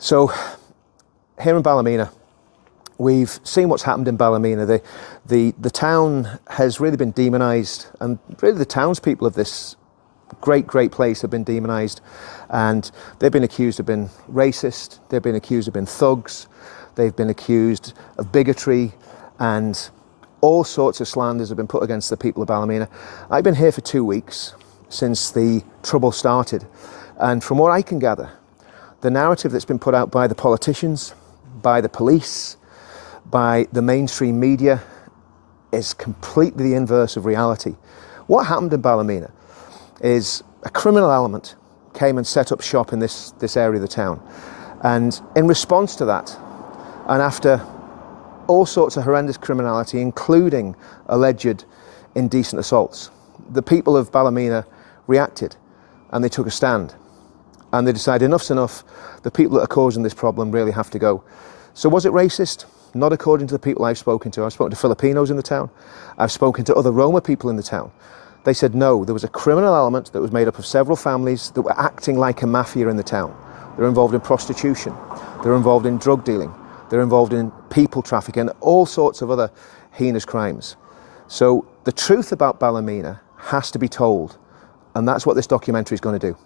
So here in Ballymena, we've seen what's happened in Ballymena. The town has really been demonised, and really the townspeople of this great place have been demonised, and they've been accused of being racist, they've been accused of being thugs, they've been accused of bigotry, and all sorts of slanders have been put against the people of Ballymena. I've been here for 2 weeks since the trouble started, and from what I can gather, the narrative that's been put out by the politicians, by the police, by the mainstream media is completely the inverse of reality. What happened in Ballymena is a criminal element came and set up shop in this area of the town. And in response to that, and after all sorts of horrendous criminality, including alleged indecent assaults, the people of Ballymena reacted and they took a stand. And they decided enough's enough, the people that are causing this problem really have to go. So was it racist? Not according to the people I've spoken to. I've spoken to Filipinos in the town. I've spoken to other Roma people in the town. They said no, there was a criminal element that was made up of several families that were acting like a mafia in the town. They're involved in prostitution, they're involved in drug dealing, they're involved in people trafficking, all sorts of other heinous crimes. So the truth about Ballymena has to be told, and that's what this documentary is going to do.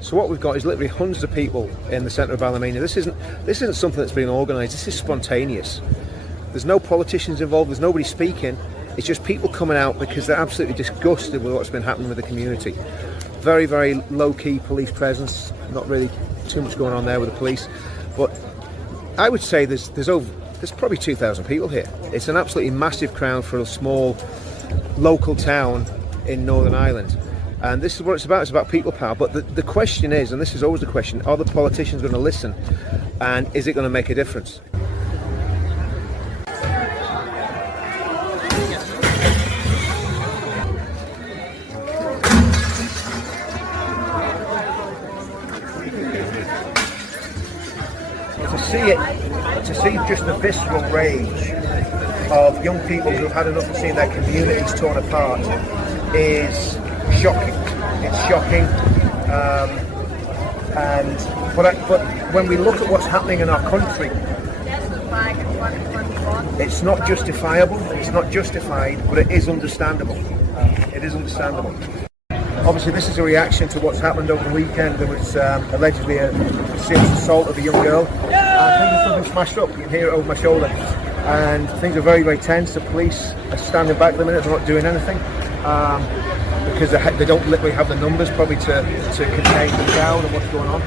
So what we've got is literally hundreds of people in the centre of Ballymena. This isn't something that's been organised. This is spontaneous. There's no politicians involved. There's nobody speaking. It's just people coming out because they're absolutely disgusted with what's been happening with the community. Very, very low-key police presence. Not really too much going on there with the police, but I would say there's probably 2,000 people here. It's an absolutely massive crowd for a small local town in Northern Ireland. And this is what it's about. It's about people power. But the question is, and this is always the question, are the politicians going to listen? And is it going to make a difference? To see just the visceral rage of young people who've had enough of seeing their communities torn apart is shocking. It's shocking, but when we look at what's happening in our country, it's not justifiable. It's not justified, but it is understandable. It is understandable. Obviously, this is a reaction to what's happened over the weekend. There was allegedly a serious assault of a young girl. Things have still been smashed up. You can hear it over my shoulder, and things are very, very tense. The police are standing back at the minute. They're not doing anything. Because they don't literally have the numbers probably to contain them down and what's going on.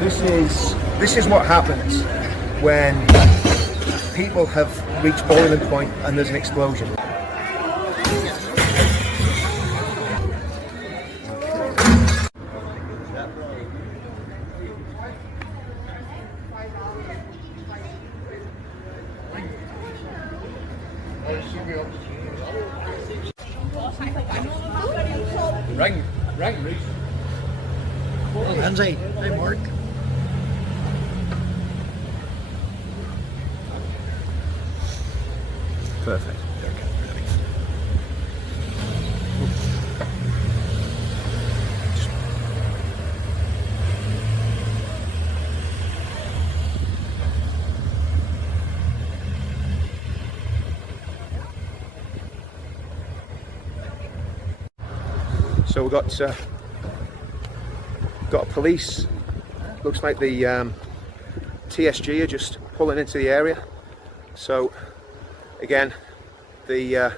This is what happens when people have reached boiling point and there's an explosion. Right, Reese. Well, Lindsay, hey, Mark. Perfect. So we've got police. Looks like the TSG are just pulling into the area. So again, the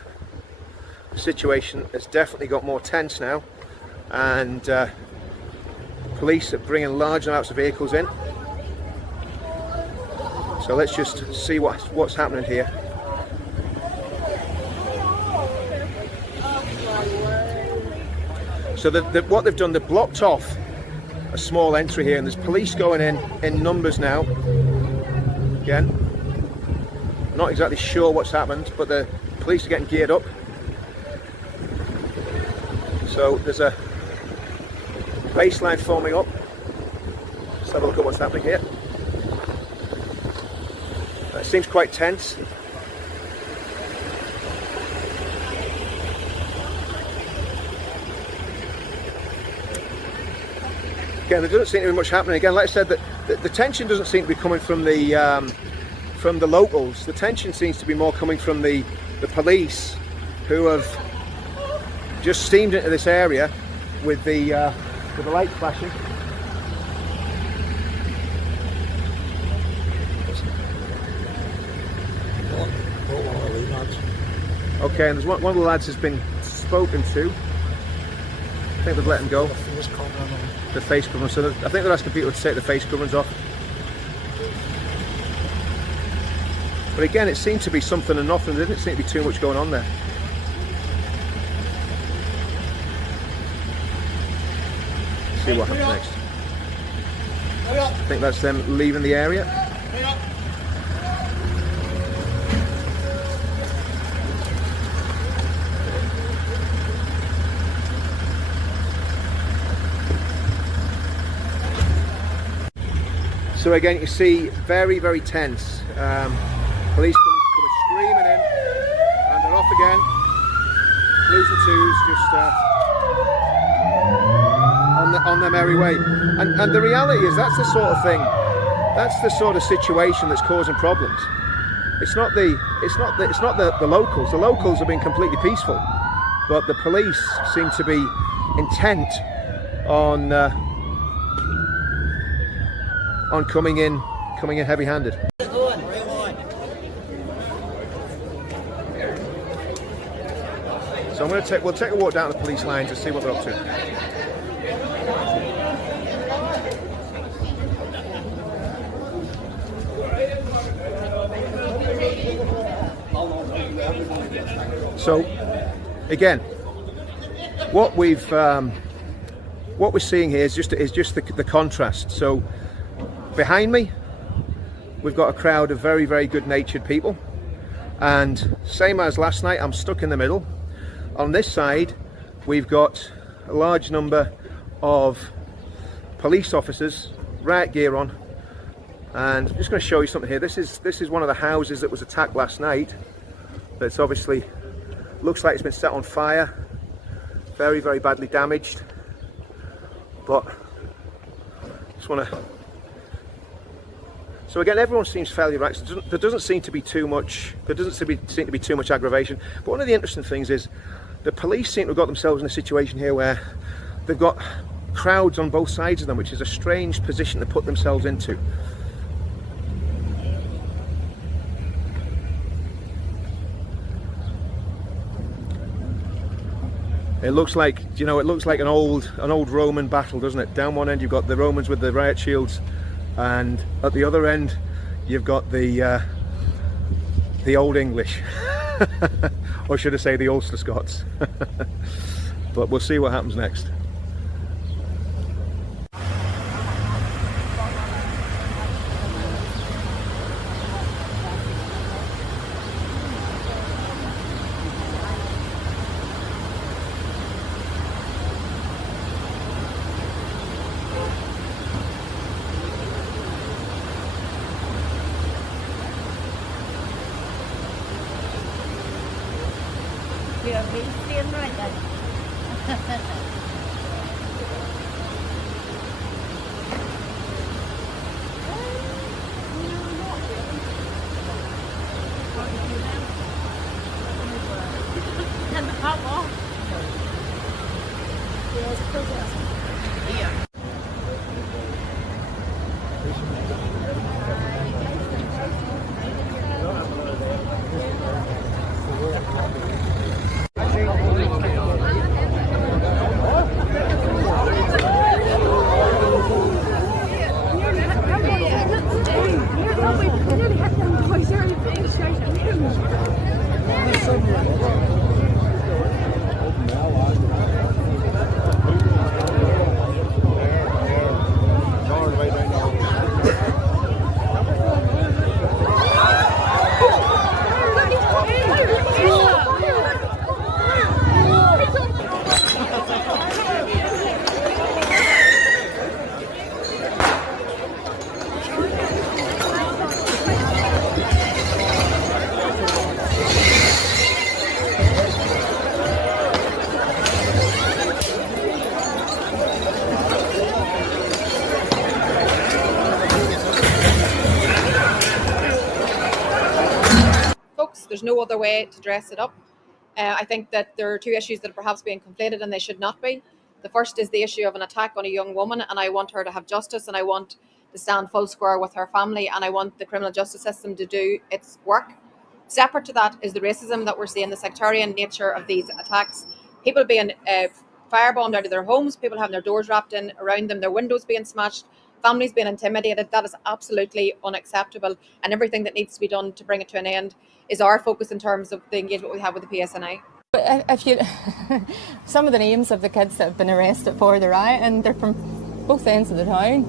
the situation has definitely got more tense now, and police are bringing large amounts of vehicles in. So let's just see what's happening here. So what they've done, they've blocked off a small entry here, and there's police going in numbers now. Again, not exactly sure what's happened, but the police are getting geared up. So there's a baseline forming up. Let's have a look at what's happening here. It seems quite tense. Again, there doesn't seem to be much happening. Again, like I said, the tension doesn't seem to be coming from the locals. The tension seems to be more coming from the police, who have just steamed into this area with the light flashing. Okay, and there's one of the lads has been spoken to. I think they've let him go. The face covering. So I think they're asking people to take the face coverings off. But again, it seemed to be something and nothing. There didn't seem to be too much going on there. Let's see what happens next. I think that's them leaving the area. So again, you see very, very tense. Police coming screaming in, and they're off again. Blues and twos, just on their merry way. And the reality is, that's the sort of thing, that's the sort of situation that's causing problems. It's not the locals. The locals have been completely peaceful, but the police seem to be intent on coming in heavy-handed. So we'll take a walk down the police lines and see what they're up to. So again, what we're seeing here is just the contrast. So behind me, we've got a crowd of very, very good-natured people, and same as last night, I'm stuck in the middle. On this side, we've got a large number of police officers, riot gear on, and I'm just going to show you something here. This is one of the houses that was attacked last night. That's obviously looks like it's been set on fire, very, very badly damaged. But just want to. So again, everyone seems fairly relaxed. There doesn't seem to be too much. There doesn't seem to be too much aggravation. But one of the interesting things is, the police seem to have got themselves in a situation here where they've got crowds on both sides of them, which is a strange position to put themselves into. It looks like, you know, it looks like an old Roman battle, doesn't it? Down one end you've got the Romans with the riot shields, and at the other end you've got the Old English, or should I say the Ulster Scots. But we'll see what happens next. Chưa bị tiên rồi đấy. Thân khóc không? There's no other way to dress it up. I think that there are two issues that are perhaps being conflated, and they should not be. The first is the issue of an attack on a young woman, and I want her to have justice, and I want to stand full square with her family, and I want the criminal justice system to do its work. Separate to that is the racism that we're seeing, the sectarian nature of these attacks. People being firebombed out of their homes, people having their doors wrapped in around them, their windows being smashed, families being intimidated. That is absolutely unacceptable, and everything that needs to be done to bring it to an end is our focus in terms of the engagement we have with the PSNI. If you, some of the names of the kids that have been arrested for the riot, and they're from both ends of the town,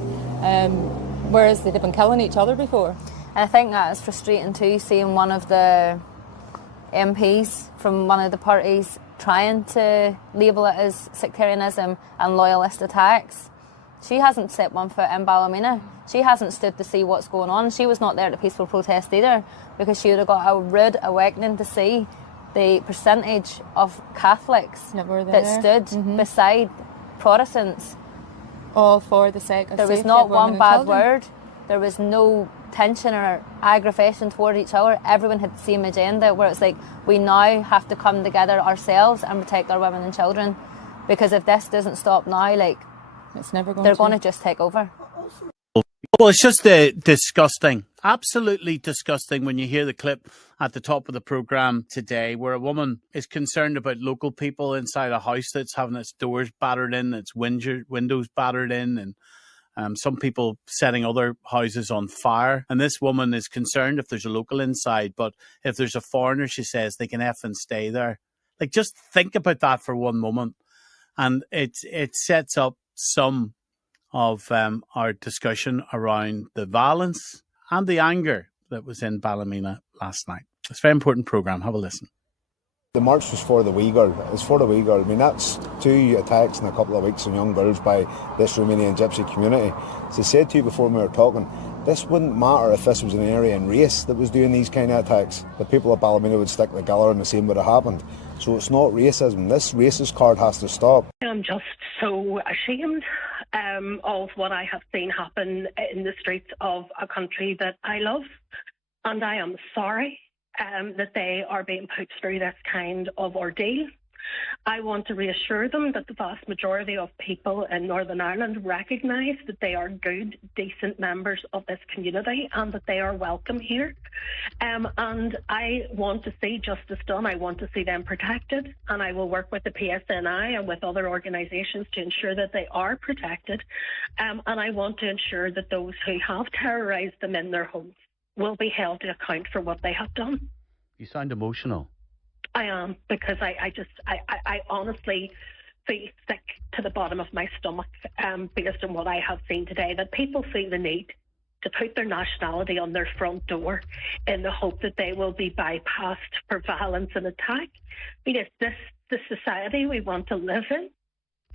whereas they'd been killing each other before. I think that is frustrating too, seeing one of the MPs from one of the parties trying to label it as sectarianism and loyalist attacks. She hasn't set one foot in Ballymena. She hasn't stood to see what's going on. She was not there at the peaceful protest either, because she would have got a rude awakening to see the percentage of Catholics that stood beside Protestants. All for the sake of there was safety not of women one and bad children. word. There was no tension or aggravation toward each other. Everyone had the same agenda, where it's like, we now have to come together ourselves and protect our women and children, because if this doesn't stop now, like, it's never going they're to. going to just take over. Well, it's just disgusting, absolutely disgusting when you hear the clip at the top of the programme today where a woman is concerned about local people inside a house that's having its doors battered in, its windows battered in, and some people setting other houses on fire. And this woman is concerned if there's a local inside, but if there's a foreigner, she says, they can effing stay there. Like, just think about that for one moment. And it sets up some of our discussion around the violence and the anger that was in Ballymena last night. It's a very important programme. Have a listen. The march was for the wee girl. It's for the wee girl. I mean, that's 2 attacks in a couple of weeks on young girls by this Romanian gypsy community. As I said to you before we were talking, this wouldn't matter if this was an area in race that was doing these kind of attacks. The people of Ballymena would stick together and the same would have happened. So it's not racism. This racist card has to stop. I'm just so ashamed of what I have seen happen in the streets of a country that I love. And I am sorry that they are being put through this kind of ordeal. I want to reassure them that the vast majority of people in Northern Ireland recognise that they are good, decent members of this community and that they are welcome here. And I want to see justice done. I want to see them protected, and I will work with the PSNI and with other organisations to ensure that they are protected. And I want to ensure that those who have terrorised them in their homes will be held to account for what they have done. You sound emotional. I am, because I honestly feel sick to the bottom of my stomach based on what I have seen today, that people feel the need to put their nationality on their front door in the hope that they will be bypassed for violence and attack. I mean, is this the society we want to live in?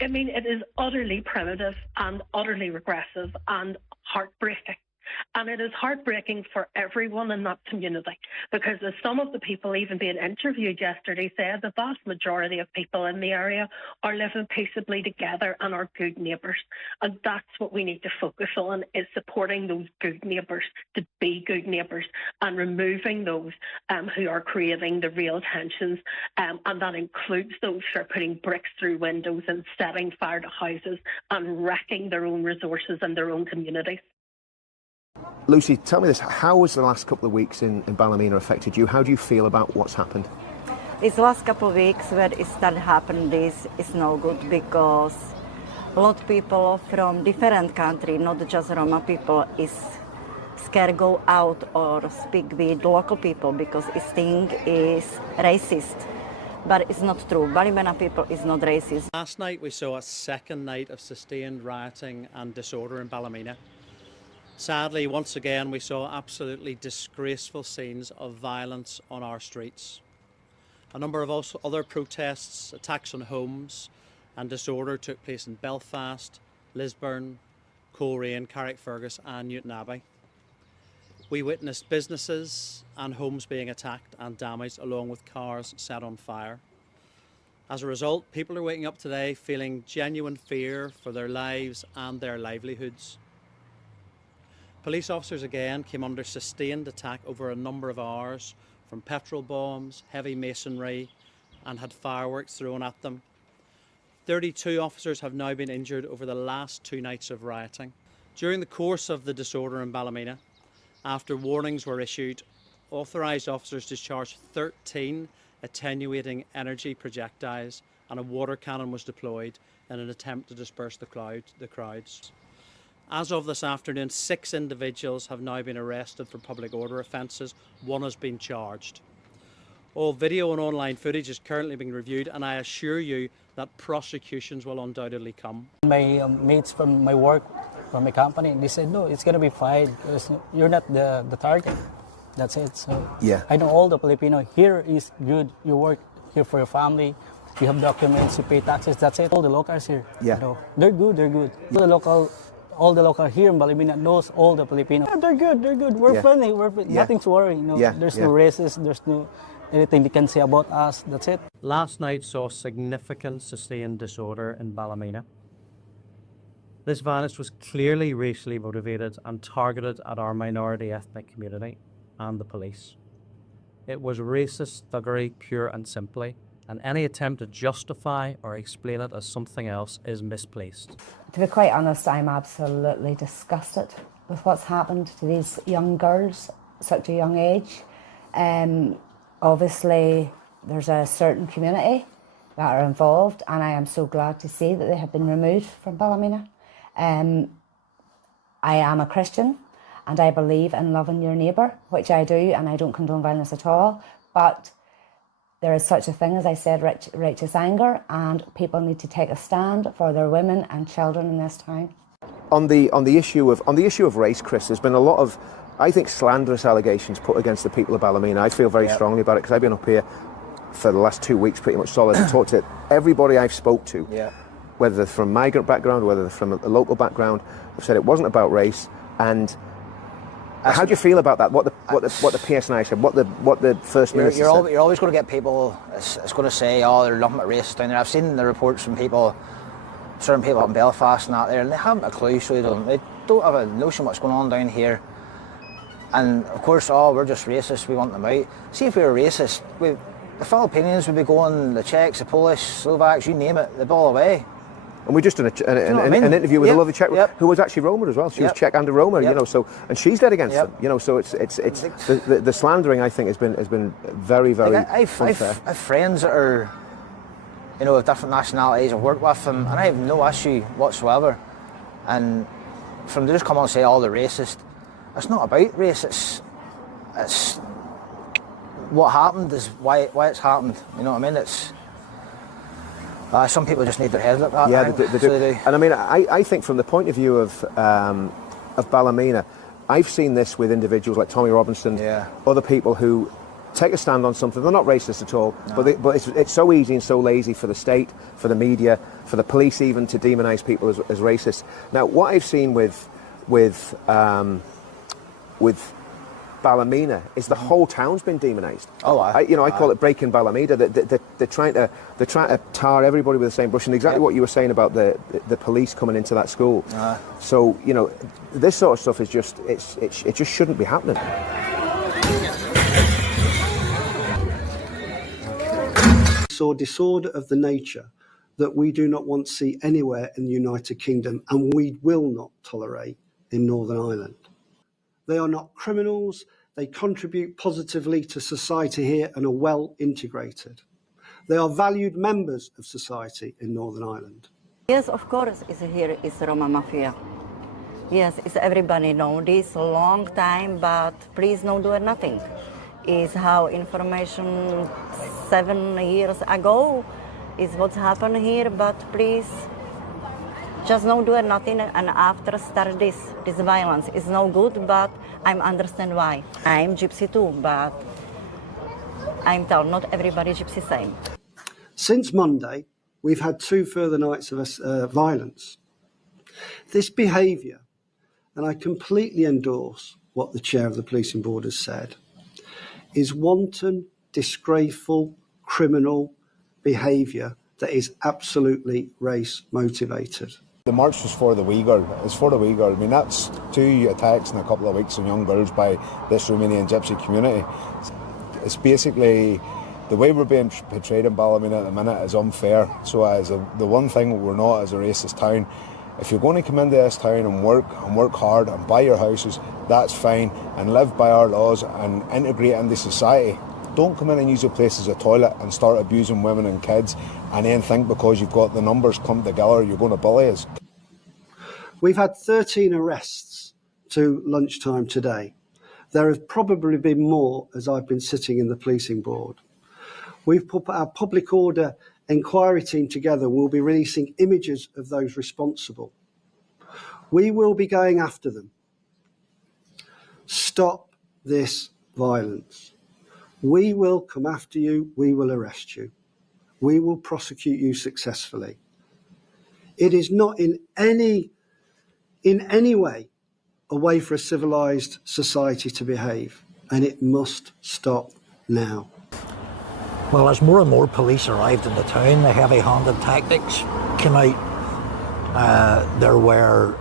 I mean, it is utterly primitive and utterly regressive and heartbreaking. And it is heartbreaking for everyone in that community, because as some of the people even being interviewed yesterday said, the vast majority of people in the area are living peaceably together and are good neighbours. And that's what we need to focus on, is supporting those good neighbours to be good neighbours and removing those who are creating the real tensions. And that includes those who are putting bricks through windows and setting fire to houses and wrecking their own resources and their own communities. Lucy, tell me this, how has the last couple of weeks in Ballymena affected you? How do you feel about what's happened? These last couple of weeks where it started happening, this is no good, because a lot of people from different countries, not just Roma people, is scared go out or speak with local people because this thing is racist. But it's not true. Ballymena people is not racist. Last night we saw a second night of sustained rioting and disorder in Ballymena. Sadly, once again, we saw absolutely disgraceful scenes of violence on our streets. A number of other protests, attacks on homes and disorder took place in Belfast, Lisburn, Coleraine, Carrickfergus and Newtonabbey. We witnessed businesses and homes being attacked and damaged, along with cars set on fire. As a result, people are waking up today feeling genuine fear for their lives and their livelihoods. Police officers again came under sustained attack over a number of hours from petrol bombs, heavy masonry, and had fireworks thrown at them. 32 officers have now been injured over the last 2 nights of rioting. During the course of the disorder in Ballymena, after warnings were issued, authorised officers discharged 13 attenuating energy projectiles, and a water cannon was deployed in an attempt to disperse the crowds. As of this afternoon, 6 individuals have now been arrested for public order offences. 1 has been charged. All video and online footage is currently being reviewed, and I assure you that prosecutions will undoubtedly come. My mates from my work, from my company, they said, no, it's going to be fine. You're not the target. That's it. So Yeah. I know all the Filipino here is good. You work here for your family. You have documents. You pay taxes. That's it. All the locals here. Yeah. You know, they're good. They're good. All the local here in Ballymena knows all the Filipino. Yeah, they're good. They're good. We're friendly. Nothing to worry. You know, there's no racist. There's no anything they can say about us. That's it. Last night saw significant sustained disorder in Ballymena. This violence was clearly racially motivated and targeted at our minority ethnic community and the police. It was racist thuggery, pure and simply, and any attempt to justify or explain it as something else is misplaced. To be quite honest, I'm absolutely disgusted with what's happened to these young girls at such a young age. Obviously, there's a certain community that are involved, and I am so glad to see that they have been removed from Ballymena. I am a Christian, and I believe in loving your neighbour, which I do, and I don't condone violence at all. But there is such a thing, as I said, righteous anger, and people need to take a stand for their women and children in this time. On the issue of race, Chris, there's been a lot of, I think, slanderous allegations put against the people of Ballymena. I feel very strongly about it because I've been up here for the last 2 weeks pretty much solid and talked to everybody I've spoke to, whether they're from migrant background, whether they're from a local background. I've said it wasn't about race. And how do you feel about that? What the PSNI said, what the First Minister said? You're always going to get people, it's going to say, oh, they're nothing but racist down there. I've seen the reports from people, certain people up in Belfast and that there, and they haven't a clue, so they don't have a notion what's going on down here. And of course, we're just racist, we want them out. See, if we were racist, the Filipinos would be going, the Czechs, the Polish, Slovaks, you name it, they'd be all away. And we just done an interview with a lovely Czech who was actually Roma as well. She was Czech and a Roma, you know. So, and she's dead against them, you know. So it's the slandering, I think, has been very, very unfair. I've friends that are, you know, of different nationalities. I've worked with them, and I have no issue whatsoever. And from them to just come on and say, "Oh, they're racist," it's not about race. It's what happened is why it's happened. You know what I mean? It's. Some people just need their heads like that. Yeah, they do. So they do. And I mean, I think from the point of view of Ballymena, I've seen this with individuals like Tommy Robinson, other people who take a stand on something. They're not racist at all, but it's so easy and so lazy for the state, for the media, for the police even to demonise people as racist. Now, what I've seen with Ballymena is the whole town's been demonised. I call it breaking Ballymena. They're trying to tar everybody with the same brush, and exactly what you were saying about the police coming into that school. So you know, this sort of stuff is just it just shouldn't be happening. So disorder of the nature that we do not want to see anywhere in the United Kingdom, and we will not tolerate in Northern Ireland. They are not criminals. They contribute positively to society here and are well integrated. They are valued members of society in Northern Ireland. Yes, of course, here is Roma Mafia. Yes, it's everybody know this a long time, but please no do nothing. Is how information 7 years ago is what's happened here, but please just no do nothing, and after start this violence is no good, but I understand why. I'm gypsy too, but I'm told not everybody gypsy same. Since Monday, we've had 2 further nights of violence. This behaviour, and I completely endorse what the chair of the Policing Board has said, is wanton, disgraceful, criminal behaviour that is absolutely race motivated. The march was for the wee girl. It's for the wee girl. I mean, that's 2 attacks in a couple of weeks on young girls by this Romanian gypsy community. It's basically the way we're being portrayed in Ballymena at the minute is unfair. So as the one thing we're not as a racist town. If you're going to come into this town and work hard and buy your houses, that's fine, and live by our laws and integrate into society. Don't come in and use a place as a toilet and start abusing women and kids and then think because you've got the numbers come together you're going to bully us. We've had 13 arrests to lunchtime today. There have probably been more as I've been sitting in the policing board. We've put our public order inquiry team together and we'll be releasing images of those responsible. We will be going after them. Stop this violence. We will come after you. We will arrest you. We will prosecute you successfully. It is not in any way a way for a civilised society to behave, and it must stop now. Well, as more and more police arrived in the town, the heavy-handed tactics came out. There were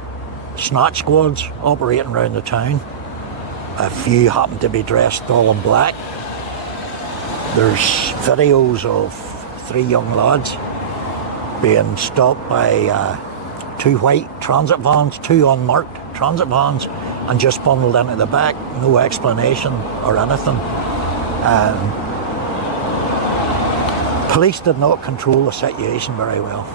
snatch squads operating around the town. A few happened to be dressed all in black. There's videos of 3 young lads being stopped by 2 white transit vans, 2 unmarked transit vans, and just bundled into the back. No explanation or anything. Police did not control the situation very well.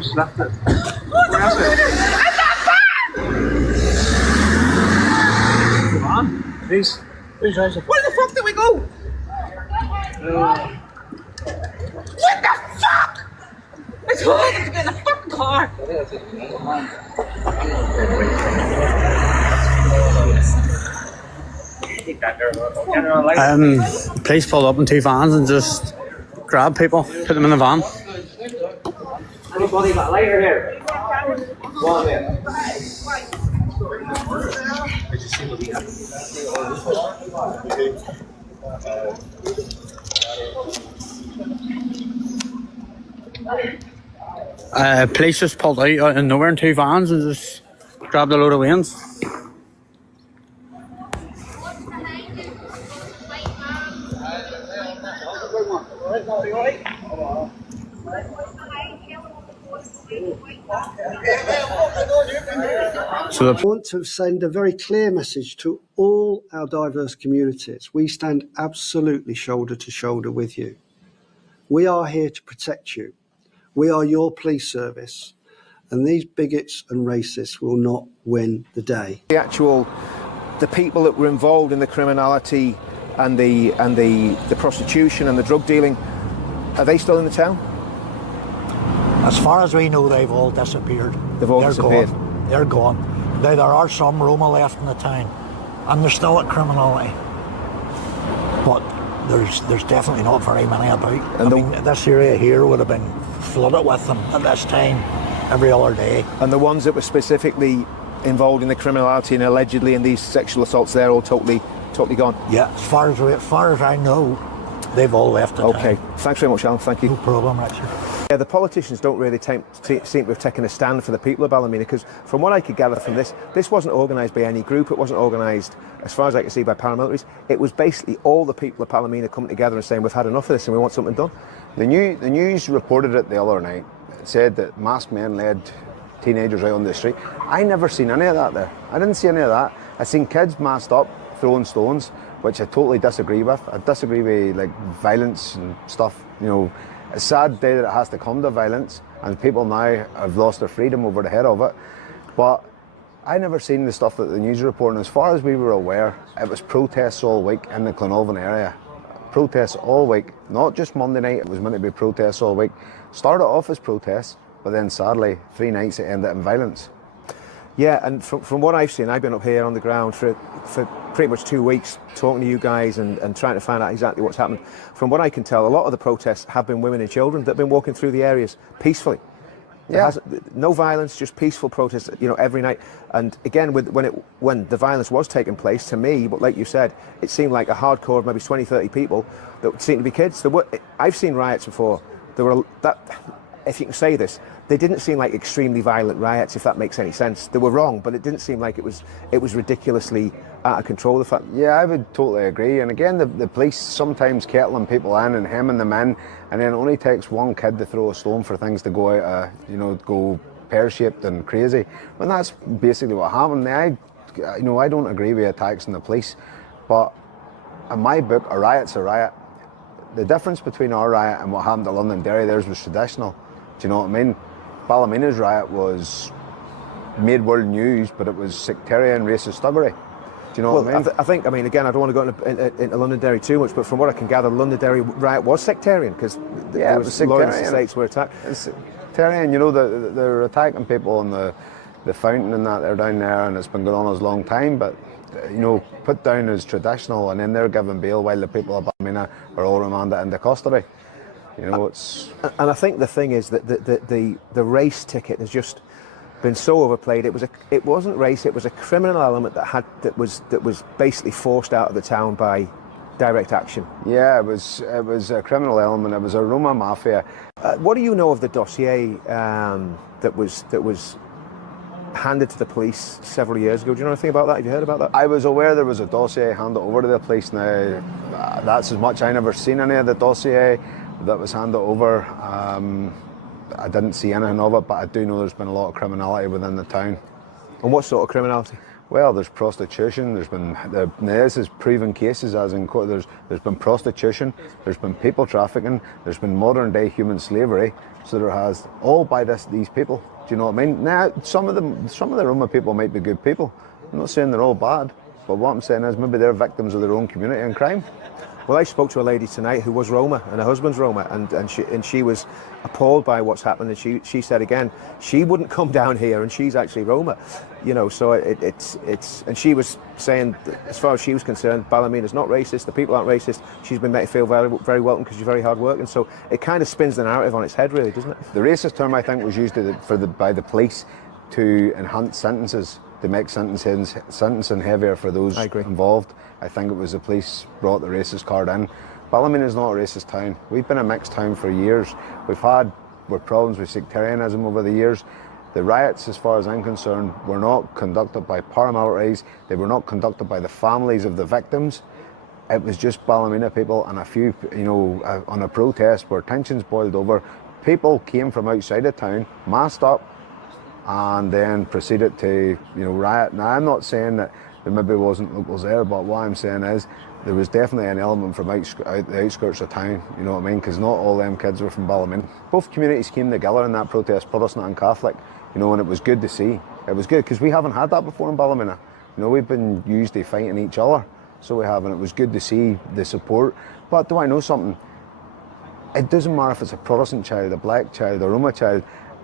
Just left it. Please. Where the fuck did we go? What the fuck? I told him to get in the fucking car. Police pulled up in 2 vans and just grabbed people, put them in the van. Anybody got a lighter here? One minute. Police just pulled out of nowhere in 2 vans and just grabbed a load of wains. So I want to send a very clear message to all our diverse communities. We stand absolutely shoulder to shoulder with you. We are here to protect you. We are your police service, and these bigots and racists will not win the day. The people that were involved in the criminality and the prostitution and the drug dealing, are they still in the town? As far as we know, they've all disappeared. They've all disappeared? Gone. They're gone. Now, there are some Roma left in the town, and they're still at criminality. But there's definitely not very many about. I mean, this area here would have been flooded with them at this time, every other day. And the ones that were specifically involved in the criminality and allegedly in these sexual assaults, they're all totally gone? Yeah, as far as I know, they've all left the town. Okay, thanks very much, Alan. Thank you. No problem, Richard. Yeah, the politicians don't really seem to have taken a stand for the people of Ballymena, because from what I could gather from this wasn't organised by any group. It wasn't organised, as far as I can see, by paramilitaries. It was basically all the people of Ballymena coming together and saying, we've had enough of this and we want something done. The news reported it the other night. It said that masked men led teenagers out on the street. I never seen any of that there. I didn't see any of that. I seen kids masked up throwing stones, which I totally disagree with. I disagree with like violence and stuff. You know, it's a sad day that it has to come to violence, and people now have lost their freedom over the head of it. But I never seen the stuff that the news reporting. As far as we were aware, it was protests all week in the Clonalvan area. Protests all week, not just Monday night. It was meant to be protests all week. Started off as protests, but then sadly 3 nights it ended in violence. Yeah, and from what I've seen, I've been up here on the ground for pretty much 2 weeks talking to you guys and trying to find out exactly what's happened. From what I can tell, a lot of the protests have been women and children that have been walking through the areas peacefully. No violence, just peaceful protests, every night. And again, when the violence was taking place, to me, but like you said, it seemed like a hardcore of maybe 20, 30 people that seemed to be kids. I've seen riots before. If you can say this, they didn't seem like extremely violent riots, if that makes any sense. They were wrong, but it didn't seem like it was ridiculously out of control. Yeah, I would totally agree. And again, the police sometimes kettling people in and hemming them in, and then it only takes one kid to throw a stone for things to go out, go pear-shaped and crazy. And that's basically what happened. I don't agree with attacks on the police, but in my book, a riot's a riot. The difference between our riot and what happened to Londonderry, theirs was traditional. Do you know what I mean? Ballymena's riot made world news, but it was sectarian, racist thuggery. Do you know what I mean? I think, again, I don't want to go into Londonderry too much, but from what I can gather, Londonderry riot was sectarian because it was sectarian. Loads of states were attacked. It's sectarian, they're attacking people on the fountain and that, they're down there, and it's been going on as a long time, but put down as traditional, and then they're given bail while the people of Ballymena are all remanded into custody. It's. And I think the thing is that the race ticket has just been so overplayed. It wasn't race. It was a criminal element that was basically forced out of the town by direct action. Yeah, it was a criminal element. It was a Roma Mafia. What do you know of the dossier that was handed to the police several years ago? Do you know anything about that? Have you heard about that? I was aware there was a dossier handed over to the police. Now, that's as much. I never seen any of the dossier that was handed over. I didn't see anything of it, but I do know there's been a lot of criminality within the town. And what sort of criminality? Well, there's prostitution. This is proven cases, as in court. There's been prostitution. There's been people trafficking. There's been modern day human slavery. So there has, all by these people. Do you know what I mean? Now, some of the Roma people might be good people. I'm not saying they're all bad, but what I'm saying is maybe they're victims of their own community and crime. Well, I spoke to a lady tonight who was Roma, and her husband's Roma, and she was appalled by what's happened. And she said again, she wouldn't come down here, and she's actually Roma, So it's and she was saying, that as far as she was concerned, Ballymena's not racist. The people aren't racist. She's been made to feel very, very welcome because she's very hard working. So it kind of spins the narrative on its head, really, doesn't it? The racist term, I think, was used by the police to enhance sentences, to make sentencing heavier for those involved. I think it was the police brought the racist card in. Ballymena is not a racist town. We've been a mixed town for years. We've had problems with sectarianism over the years. The riots, as far as I'm concerned, were not conducted by paramilitaries. They were not conducted by the families of the victims. It was just Ballymena people and a few, on a protest where tensions boiled over. People came from outside of town, massed up, and then proceeded to, riot. Now, I'm not saying that there maybe wasn't locals there, but what I'm saying is there was definitely an element from the outskirts of town, you know what I mean? Because not all them kids were from Ballymena. Both communities came together in that protest, Protestant and Catholic, and it was good to see. It was good because we haven't had that before in Ballymena. We've been used to fighting each other, so we have, and it was good to see the support. But do I know something? It doesn't matter if it's a Protestant child, a black child, a Roma child,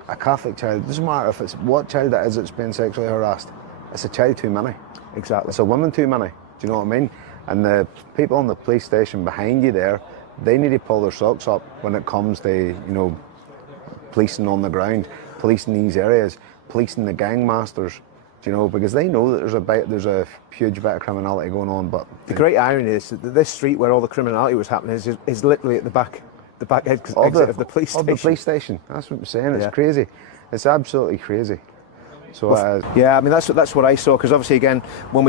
a Catholic child. It doesn't matter if it's what child it is that's been sexually harassed. It's a child too many. Exactly. It's a woman too many. Do you know what I mean? And the people in the police station behind you there, they need to pull their socks up when it comes to, policing on the ground, policing these areas, policing the gang masters, because they know that there's a huge bit of criminality going on. But the great irony is that this street where all the criminality was happening is literally at the back exit of the police station. Of the police station. That's what I'm saying. It's crazy. It's absolutely crazy. So that's what I saw, because obviously again when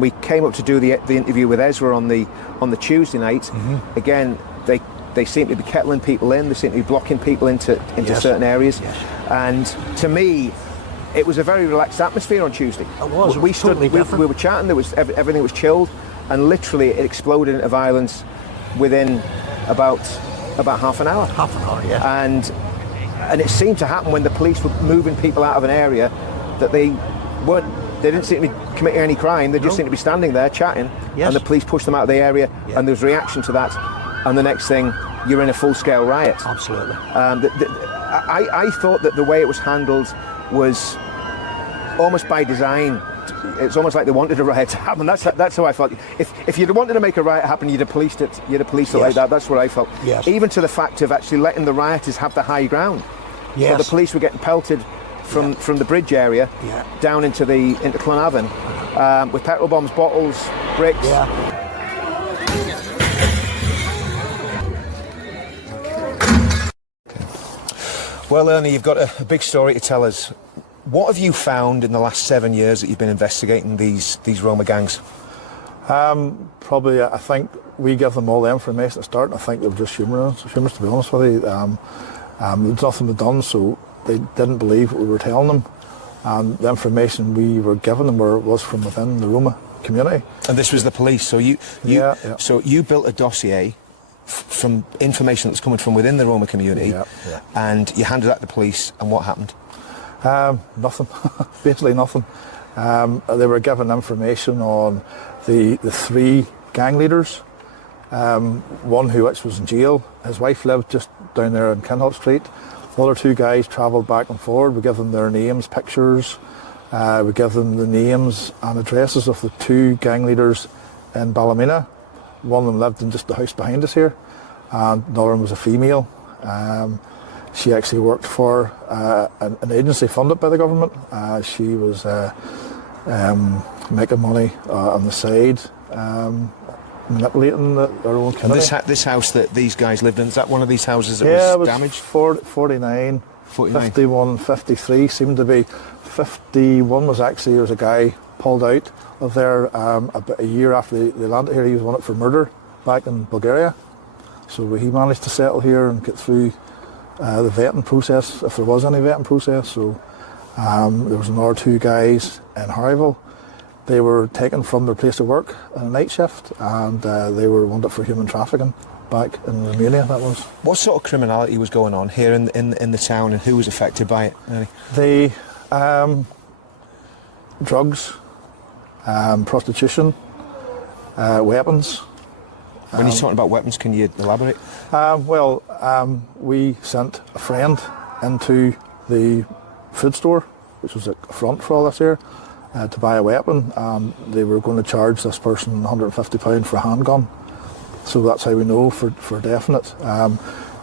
we came up to do the interview with Ezra on the Tuesday night, again they seem to be kettling people in, they seem to be blocking people into certain areas, and to me it was a very relaxed atmosphere on Tuesday. It was. We stood, we were chatting, there was everything was chilled, and literally it exploded into violence within about half an hour. Half an hour, yeah. And it seemed to happen when the police were moving people out of an area that they didn't seem to be committing any crime, they just seemed to be standing there chatting, and the police pushed them out of the area, and there was reaction to that, and the next thing, you're in a full-scale riot. Absolutely. I thought that the way it was handled was almost by design. It's almost like they wanted a riot to happen. That's how I felt. If you'd wanted to make a riot happen, you'd have policed it. You'd have policed it like that. That's what I felt. Yes. Even to the fact of actually letting the rioters have the high ground. Yes. So the police were getting pelted from the bridge area down into Clonavon with petrol bombs, bottles, bricks. Well, Ernie, you've got a big story to tell us. What have you found in the last 7 years that you've been investigating these Roma gangs? Probably, I think we give them all the information at the start, and I think they were just humorous, to be honest with you. There's nothing to be done, so they didn't believe what we were telling them. And the information we were giving them was from within the Roma community. And this was the police, so so you built a dossier from information that's coming from within the Roma community, and you handed that to the police, and what happened? Nothing, basically nothing. They were given information on the 3 gang leaders, one who was in jail. His wife lived just down there in Kinhult Street. The other 2 guys travelled back and forward. We give them their names, pictures. We give them the names and addresses of the 2 gang leaders in Ballymena. One of them lived in just the house behind us here, and another one was a female. She actually worked for an agency funded by the government. She was making money on the side, manipulating their own community. And this house that these guys lived in, is that one of these houses that was damaged? 49, 51, 53 seemed to be. 51 was actually, there was a guy pulled out of there about a year after they landed here. He was wanted for murder back in Bulgaria. So he managed to settle here and get through the vetting process, if there was any vetting process. So there was another 2 guys in Harryville. They were taken from their place of work on a night shift, and they were wanted for human trafficking back in Romania. That was. What sort of criminality was going on here in the town, and who was affected by it? The drugs, prostitution, weapons. When you're talking about weapons, can you elaborate? We sent a friend into the food store, which was a front for all this here, to buy a weapon, and they were going to charge this person £150 for a handgun. So that's how we know for definite.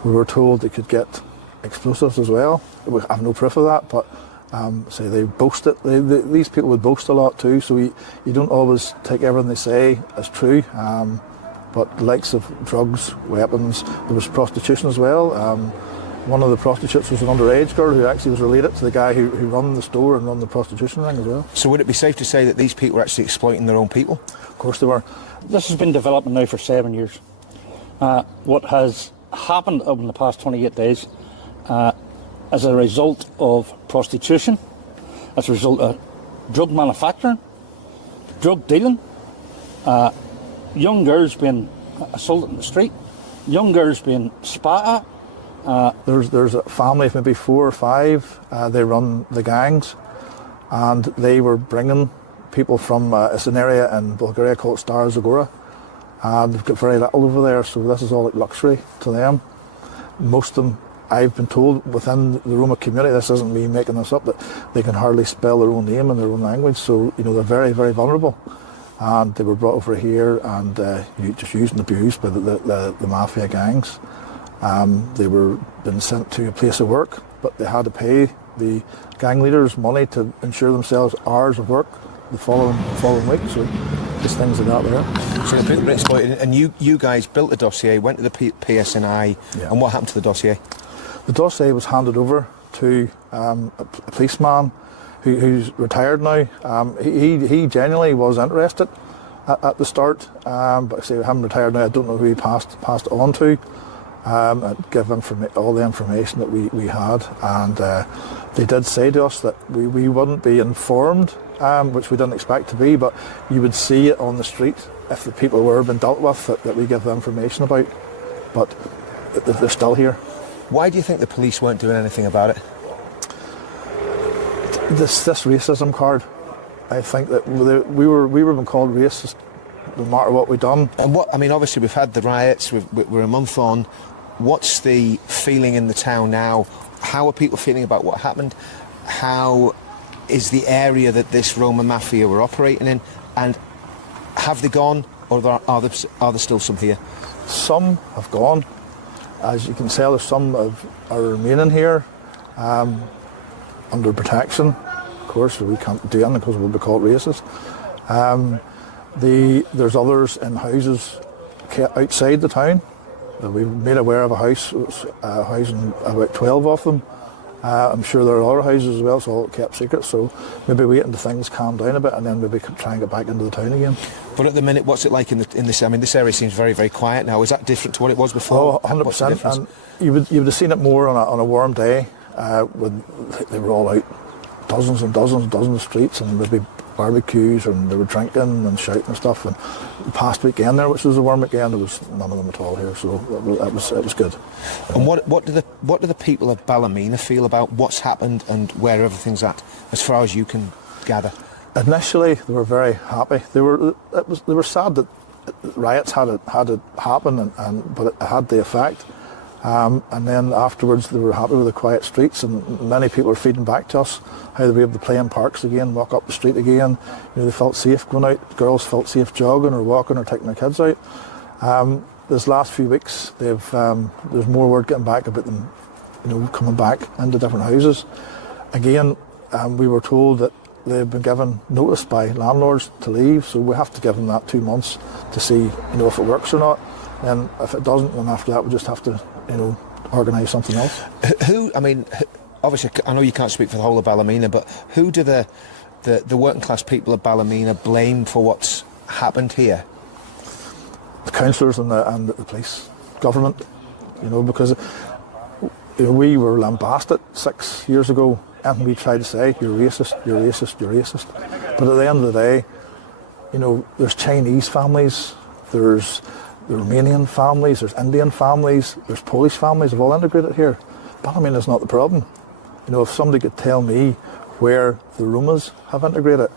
We were told they could get explosives as well. We have no proof of that, but say they boast it. These people would boast a lot too, so you don't always take everything they say as true. But the likes of drugs, weapons, there was prostitution as well. One of the prostitutes was an underage girl who actually was related to the guy who run the store and run the prostitution ring as well. So would it be safe to say that these people were actually exploiting their own people? Of course they were. This has been developing now for 7 years. What has happened over the past 28 days as a result of prostitution, as a result of drug manufacturing, drug dealing, young girls being assaulted in the street, young girls being spat at. There's a family of maybe 4 or 5. They run the gangs, and they were bringing people from it's an area in Bulgaria called Stara Zagora, and they've got very little over there, so this is all like luxury to them. Most of them, I've been told within the Roma community, this isn't me making this up, that they can hardly spell their own name in their own language, so they're very, very vulnerable. And they were brought over here and just used and abused by the mafia gangs. They were being sent to a place of work, but they had to pay the gang leaders money to ensure themselves hours of work the following week. So just things like that there. So they've been exploited, and you guys built the dossier, went to the PSNI, and what happened to the dossier? The dossier was handed over to a policeman who's retired now. He genuinely was interested at the start, but I say him retired now. I don't know who he passed it on to. I'd give all the information that we had, and they did say to us that we wouldn't be informed, which we didn't expect to be, but you would see it on the street if the people were being dealt with that we give the information about. But they're still here. Why do you think the police weren't doing anything about it? This racism card. I think that we were being called racist no matter what we've done. And obviously we've had the riots. We're a month on. What's the feeling in the town now? How are people feeling about what happened? How is the area that this Roma Mafia were operating in, and have they gone, or are there still some here? Some have gone. As you can tell, there's some are remaining here under protection. Of course, we can't do anything because we'll be called racist. There's others in houses outside the town. We've made aware of a house, housing about 12 of them. I'm sure there are other houses as well, so all kept secret. So maybe wait until things calm down a bit, and then maybe try and get back into the town again. But at the minute, what's it like in this? I mean, this area seems very, very quiet now. Is that different to what it was before? Oh, 100%. And you would have seen it more on a warm day when they were all out, dozens and dozens and dozens of streets, and there'd be barbecues, and they were drinking and shouting and stuff. And the past weekend there, which was a warm weekend, there was none of them at all here, so it was good. And what do the people of Ballymena feel about what's happened and where everything's at, as far as you can gather? Initially, they were very happy. They were sad that riots had happened, but it had the effect. And then afterwards, they were happy with the quiet streets, and many people were feeding back to us how they were able to play in parks again, walk up the street again. They felt safe going out. Girls felt safe jogging or walking or taking their kids out. This last few weeks, there's more word getting back about them, coming back into different houses. Again, we were told that they've been given notice by landlords to leave, so we have to give them that 2 months to see, if it works or not. And if it doesn't, then after that we just have to, organise something else. Obviously, I know you can't speak for the whole of Ballymena, but who do the working class people of Ballymena blame for what's happened here? The councillors and the police, government, because we were lambasted 6 years ago, and we tried to say, you're racist, you're racist, you're racist. But at the end of the day, there's Chinese families, there's the Romanian families, there's Indian families, there's Polish families, have all integrated here. Ballymena is not the problem. If somebody could tell me where the Romas have integrated,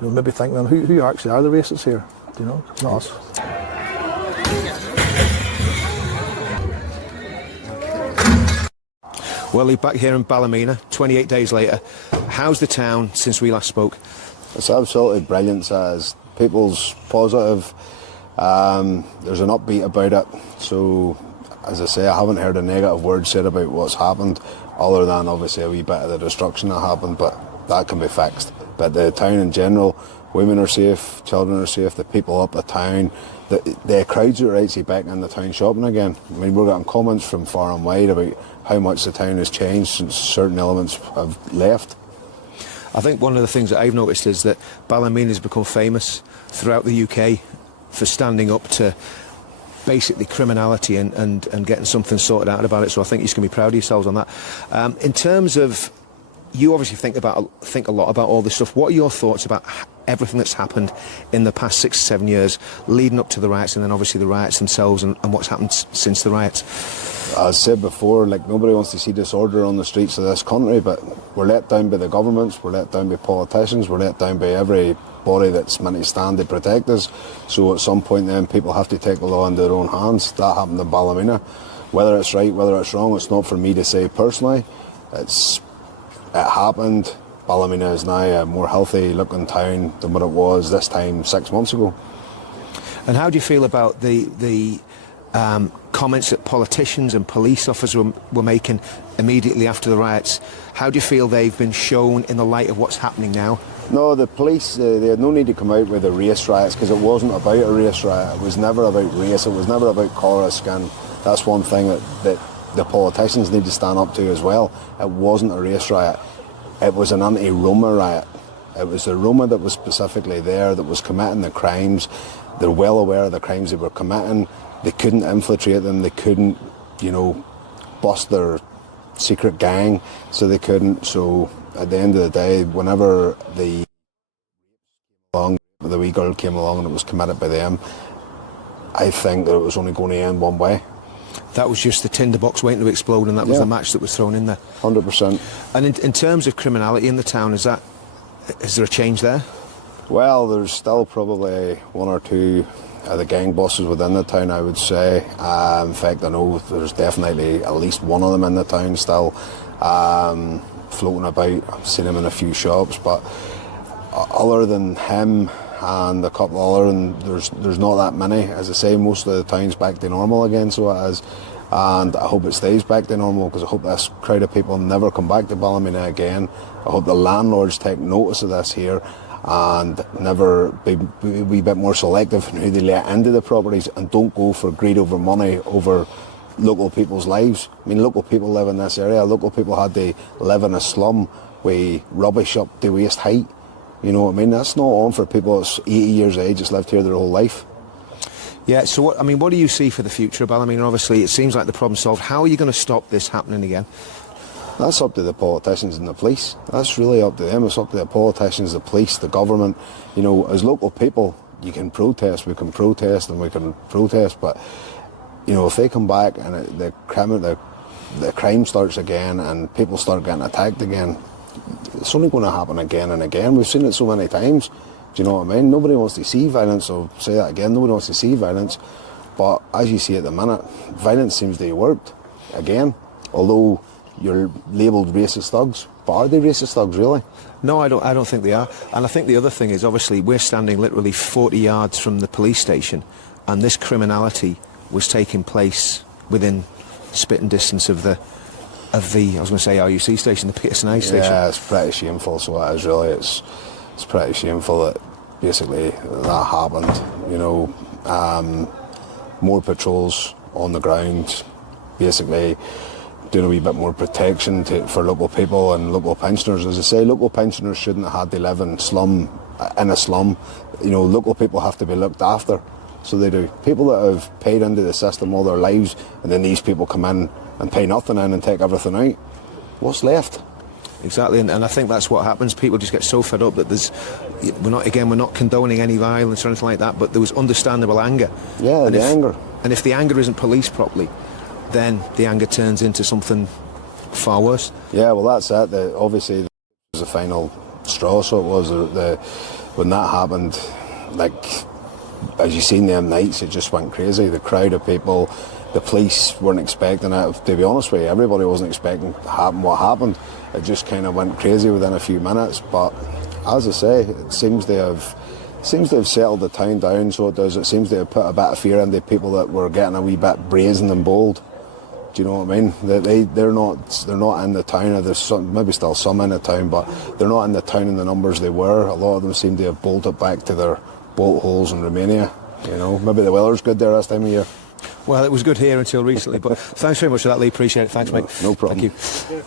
maybe think then who actually are the racists here? It's not us. Well, we're back here in Ballymena, 28 days later. How's the town since we last spoke? It's absolutely brilliant, as people's positive. There's an upbeat about it. So, as I say, I haven't heard a negative word said about what's happened, other than obviously a wee bit of the destruction that happened, but that can be fixed. But the town in general, women are safe, children are safe, the people up the town, the crowds are actually back in the town shopping again. We're getting comments from far and wide about how much the town has changed since certain elements have left. I think one of the things that I've noticed is that Ballymena has become famous throughout the UK for standing up to basically criminality and getting something sorted out about it. So I think you can be proud of yourselves on that. In terms of, you obviously think a lot about all this stuff. What are your thoughts about everything that's happened in the past 6 or 7 years leading up to the riots, and then obviously the riots themselves and what's happened since the riots? As I said before, nobody wants to see disorder on the streets of this country, but we're let down by the governments, we're let down by politicians, we're let down by everybody that's meant to stand to protect us. So at some point then people have to take the law into their own hands. That happened in Ballymena. Whether it's right, whether it's wrong, it's not for me to say personally. It happened. Ballymena is now a more healthy looking town than what it was this time 6 months ago. And how do you feel about the comments that politicians and police officers were making immediately after the riots? How do you feel they've been shown in the light of what's happening now? No, the police, they had no need to come out with the race riots, because it wasn't about a race riot. It was never about race, it was never about colour of skin. That's one thing that the politicians need to stand up to as well. It wasn't a race riot. It was an anti-Roma riot. It was the Roma that was specifically there, that was committing the crimes. They're well aware of the crimes they were committing. They couldn't infiltrate them. They couldn't, bust their secret gang, so they couldn't. So at the end of the day, whenever the wee girl came along and it was committed by them, I think that it was only going to end one way. That was just the tinderbox waiting to explode, and that was the match that was thrown in there. 100%. And in terms of criminality in the town, is there a change there? Well, there's still probably one or two the gang bosses within the town, I would say. In fact, I know there's definitely at least one of them in the town still floating about. I've seen him in a few shops, but other than him and a couple other, and there's not that many. As I say, most of the town's back to normal again, so it is. And I hope it stays back to normal, because I hope this crowd of people never come back to Ballymena again. I hope the landlords take notice of this here and never be a wee bit more selective in who they let into the properties, and don't go for greed over money over local people's lives. I mean, local people live in this area. Local people had to live in a slum with rubbish up to waist height. You know what I mean? That's not on for people that's 80 years of age that's lived here their whole life. Yeah, so what do you see for the future of Ballymena? Obviously, it seems like the problem's solved. How are you going to stop this happening again? That's up to the politicians and the police. That's really up to them. It's up to the politicians, the police, the government. You know, as local people, you can protest. We can protest and we can protest. But, you know, if they come back and the crime starts again and people start getting attacked again, it's only going to happen again and again. We've seen it so many times. Do you know what I mean? Nobody wants to see violence. I'll say that again. Nobody wants to see violence. But as you see at the minute, violence seems to have worked again. Although you're labelled racist thugs. But are they racist thugs, really? No, I don't think they are. And I think the other thing is, obviously, we're standing literally 40 yards from the police station, and this criminality was taking place within spitting distance of the I was going to say RUC station, the Peterson Eye station. Yeah, it's pretty shameful. So it is really. It's pretty shameful that basically that happened. You know, more patrols on the ground, basically doing a wee bit more protection for local people and local pensioners. As I say, local pensioners shouldn't have had to live in a slum. You know, local people have to be looked after. So they do. People that have paid into the system all their lives, and then these people come in and pay nothing in and take everything out. What's left? Exactly, and I think that's what happens. People just get so fed up that we're not condoning any violence or anything like that, but there was understandable anger. Yeah, and anger. And if the anger isn't policed properly, then the anger turns into something far worse. Yeah, well, that's it. Obviously, it was the final straw, so it was. When that happened, like, as you seen them nights, it just went crazy. The crowd of people, the police weren't expecting it. To be honest with you, everybody wasn't expecting to happen what happened. It just kind of went crazy within a few minutes. But as I say, it seems to have settled the town down. So it does. It seems to have put a bit of fear into people that were getting a wee bit brazen and bold. Do you know what I mean? They're not in the town. There's maybe still some in the town, but they're not in the town in the numbers they were. A lot of them seem to have bolted back to their bolt holes in Romania. You know, maybe the weather's good there this time of year. Well, it was good here until recently, but thanks very much for that, Lee. Appreciate it. Thanks, mate. No problem. Thank you.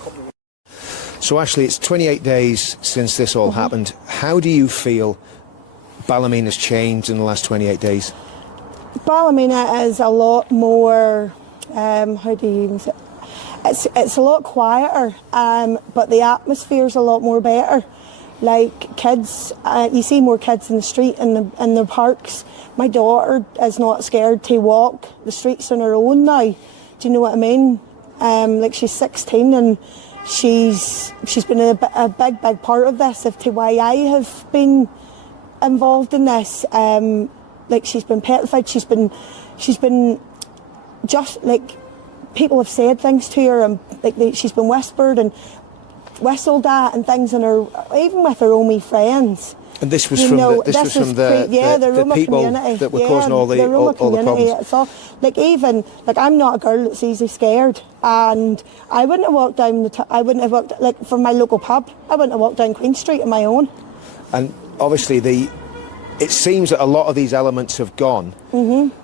So, Ashley, it's 28 days since this all happened. How do you feel Ballymena's changed in the last 28 days? Ballymena is a lot more, how do you even say it? It's a lot quieter, but the atmosphere's a lot more better. Like kids, you see more kids in the street, in the parks. My daughter is not scared to walk the streets on her own now. Do you know what I mean? Like, she's 16 and she's been a big part of this, as to why I have been involved in this. Like, she's been petrified. She's been just like, people have said things to her, and like she's been whispered and whistled at and things, on her, even with her own wee friends. And this was from the Roma people community that were causing all the problems. It's all, like, I'm not a girl that's easily scared, and I wouldn't have walked down from my local pub. I wouldn't have walked down Queen Street on my own. And obviously, it seems that a lot of these elements have gone. Mm-hmm.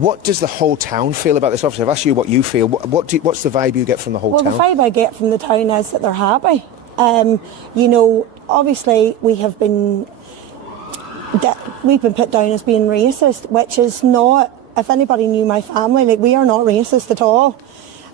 What does the whole town feel about this? Obviously, I've asked you what you feel. What's the vibe you get from the whole town? Well, the vibe I get from the town is that they're happy. You know, obviously we've been put down as being racist, which is not. If anybody knew my family, like, we are not racist at all.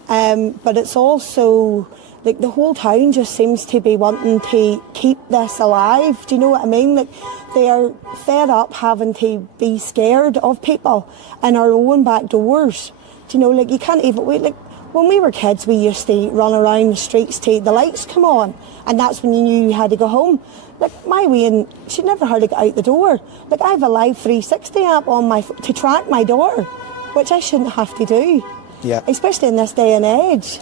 But it's also like the whole town just seems to be wanting to keep this alive. Do you know what I mean? Like, they are fed up having to be scared of people in our own back doors. Do you know, like, you can't even wait. Like, when we were kids, we used to run around the streets till the lights come on, and that's when you knew you had to go home. Like, my Wayne, she'd never hardly get out the door. Like, I have a live 360 app on my to track my daughter, which I shouldn't have to do. Yeah. Especially in this day and age.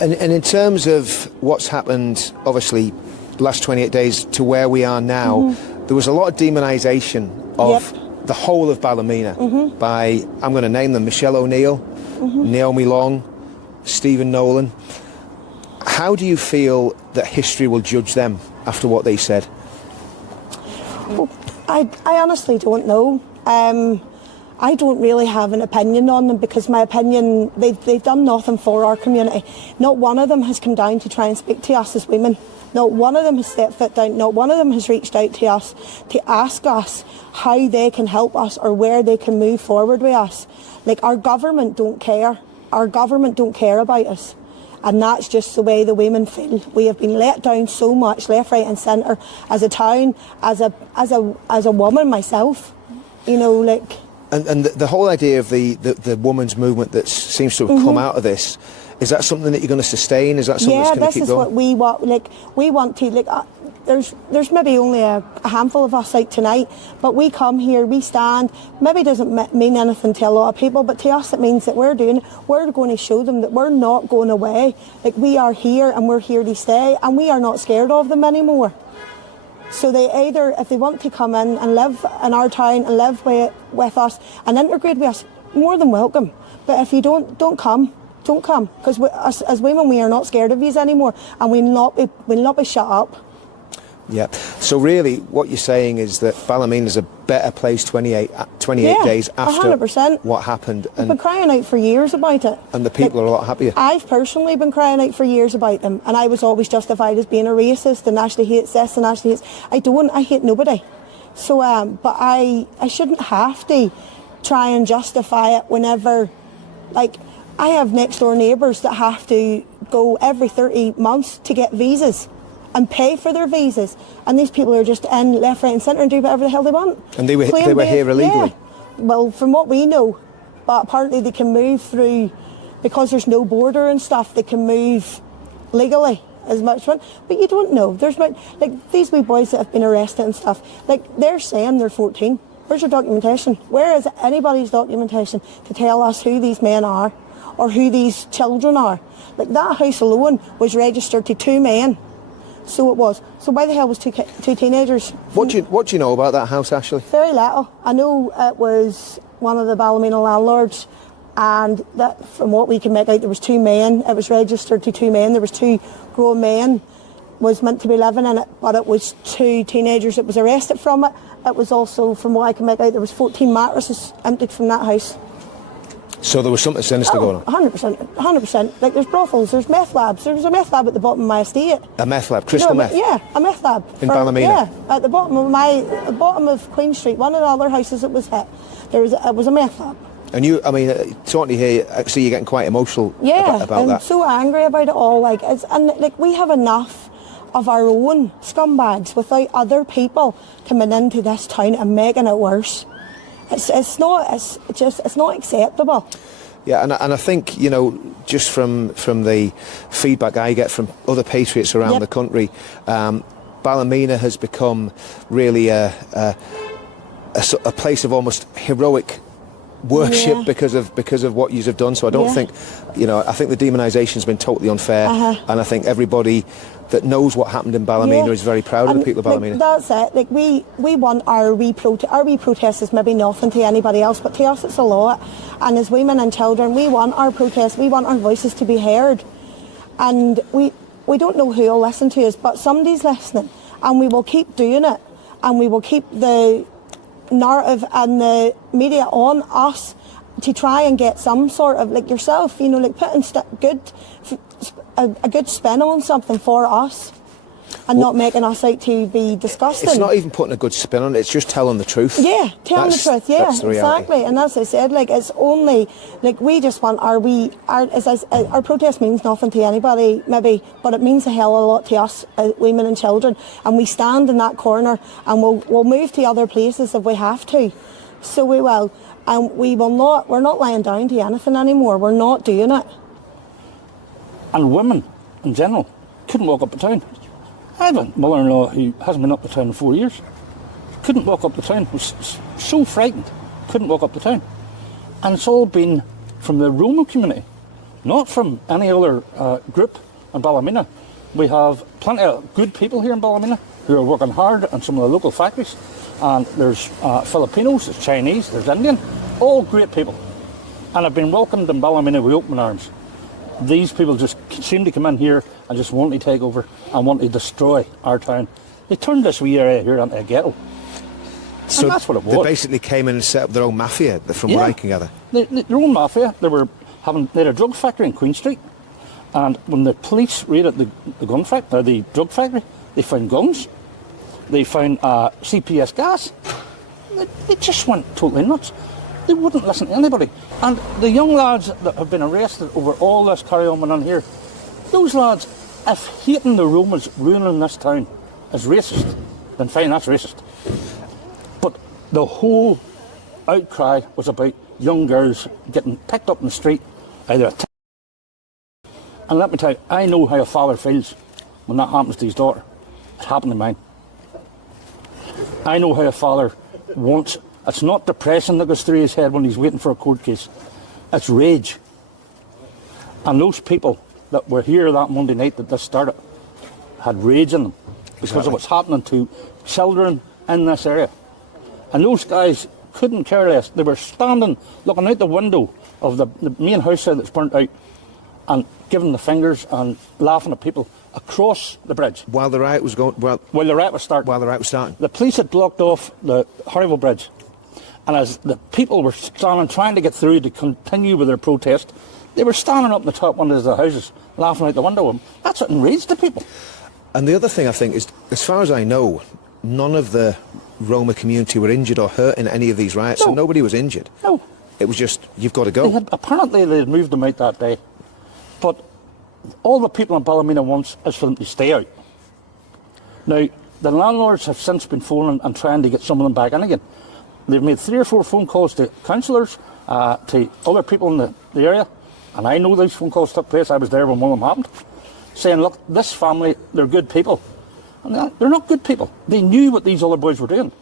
And in terms of what's happened, obviously, last 28 days to where we are now, there was a lot of demonisation of the whole of Ballymena by, I'm going to name them, Michelle O'Neill, Naomi Long, Stephen Nolan. How do you feel that history will judge them after what they said? Well, I honestly don't know. I don't really have an opinion on them, because my opinion, they've done nothing for our community. Not one of them has come down to try and speak to us as women. Not one of them has stepped foot down. Not one of them has reached out to us to ask us how they can help us or where they can move forward with us. Like, our government don't care. Our government don't care about us. And that's just the way the women feel. We have been let down so much, left, right and centre, as a town, as a woman myself. You know, like... And the whole idea of the women's movement that seems to have come out of this, is that something that you're going to sustain? Is that something that's going to keep going? Yeah, this is what we want. Like, we want to. Like, there's maybe only a handful of us out tonight, but we come here, we stand. Maybe it doesn't mean anything to a lot of people, but to us it means that we're going to show them that we're not going away. Like, we are here and we're here to stay, and we are not scared of them anymore. So they either, if they want to come in and live in our town and live with us and integrate with us, more than welcome. But if you don't come. Don't come, because as women, we are not scared of yous anymore, and we'll not be shut up. Yeah. So really, what you're saying is that Ballymena is a better place 28 days after 100%. what happened. I've been crying out for years about it. And the people are a lot happier. I've personally been crying out for years about them, and I was always justified as being a racist and actually hates this and actually hates... I hate nobody. So, but I shouldn't have to try and justify it whenever, like... I have next door neighbours that have to go every 30 months to get visas and pay for their visas, and these people are just in left, right and centre and do whatever the hell they want. And they were here illegally? Yeah. Well, from what we know, but apparently they can move through, because there's no border and stuff, they can move legally as much fun. But you don't know. There's like these wee boys that have been arrested and stuff, like, they're saying they're 14. Where's your documentation? Where is anybody's documentation to tell us who these men are or who these children are? Like, that house alone was registered to 2 men. So it was. So why the hell was two teenagers? What do you know about that house, Ashley? Very little. I know it was one of the Ballymena landlords, and that, from what we can make out, there was 2 men. It was registered to 2 men. There was 2 grown men was meant to be living in it, but it was 2 teenagers that was arrested from it. It was also, from what I can make out, there was 14 mattresses emptied from that house. So there was something sinister going on? 100%. Like, there's brothels, there's meth labs. There was a meth lab at the bottom of my estate. A meth lab? Crystal meth? Yeah, a meth lab. In Ballymena? Yeah, at the bottom of Queen Street, one of the other houses that was hit, it was a meth lab. And you, I mean, talking to you here, I see you're getting quite emotional about that. I'm so angry about it all. Like, we have enough of our own scumbags without other people coming into this town and making it worse. It's not acceptable. Yeah, and I think, you know, just from the feedback I get from other patriots around the country, Ballymena has become really a place of almost heroic worship because of what you have done. So I don't think, you know, I think the demonisation has been totally unfair, and I think everybody that knows what happened in Ballymena is very proud of the people of Ballymena. That's it. Like, we want our wee protest is maybe nothing to anybody else, but to us it's a lot. And as women and children, we want our protest, we want our voices to be heard. And we don't know who will listen to us, but somebody's listening, and we will keep doing it, and we will keep the narrative and the media on us to try and get some sort of, like yourself, you know, like putting a good spin on something for us, and not making us out to be disgusting. It's not even putting a good spin on it, it's just telling the truth. Yeah, telling the truth, yeah, exactly. And as I said, like, it's only, like, we just want our protest means nothing to anybody, maybe, but it means a hell of a lot to us, women and children, and we stand in that corner, and we'll move to other places if we have to. So we will, and we're not lying down to anything anymore, we're not doing it. And women, in general, couldn't walk up the town. I have a mother-in-law who hasn't been up the town in 4 years. Couldn't walk up the town. Was so frightened. Couldn't walk up the town. And it's all been from the Roma community, not from any other group in Ballymena. We have plenty of good people here in Ballymena who are working hard in some of the local factories. And there's Filipinos, there's Chinese, there's Indian, all great people. And have been welcomed in Ballymena with open arms. These people just seem to come in here and just want to take over and want to destroy our town. They turned this wee area here into a ghetto. So and that's what it was. They basically came in and set up their own mafia, from what I can gather. Their own mafia. They had a drug factory in Queen Street. And when the police raided the drug factory, they found guns. They found CPS gas. They just went totally nuts. They wouldn't listen to anybody. And the young lads that have been arrested over all this carry-on on here, those lads, if hating the Romans ruining this town is racist, then fine, that's racist. But the whole outcry was about young girls getting picked up in the street, either attacked. And let me tell you, I know how a father feels when that happens to his daughter. It happened to mine. I know how a father wants. It's not depression that goes through his head when he's waiting for a court case. It's rage. And those people that were here that Monday night that this started had rage in them because of what's happening to children in this area. And those guys couldn't care less. They were standing, looking out the window of the main house there that's burnt out and giving the fingers and laughing at people across the bridge. While the riot was going... While the riot was starting. While the riot was starting. The police had blocked off the Horrible Bridge. And as the people were standing, trying to get through to continue with their protest, they were standing up in the top windows of the houses, laughing out the window. And that's what enraged the people. And the other thing I think is, as far as I know, none of the Roma community were injured or hurt in any of these riots. No. So nobody was injured. No. It was just, you've got to go. Apparently they had moved them out that day. But all the people in Ballymena wants is for them to stay out. Now, the landlords have since been phoning and trying to get some of them back in again. They've made 3 or 4 phone calls to councillors, to other people in the area, and I know these phone calls took place. I was there when one of them happened, saying, look, this family, they're good people. And they're not good people. They knew what these other boys were doing.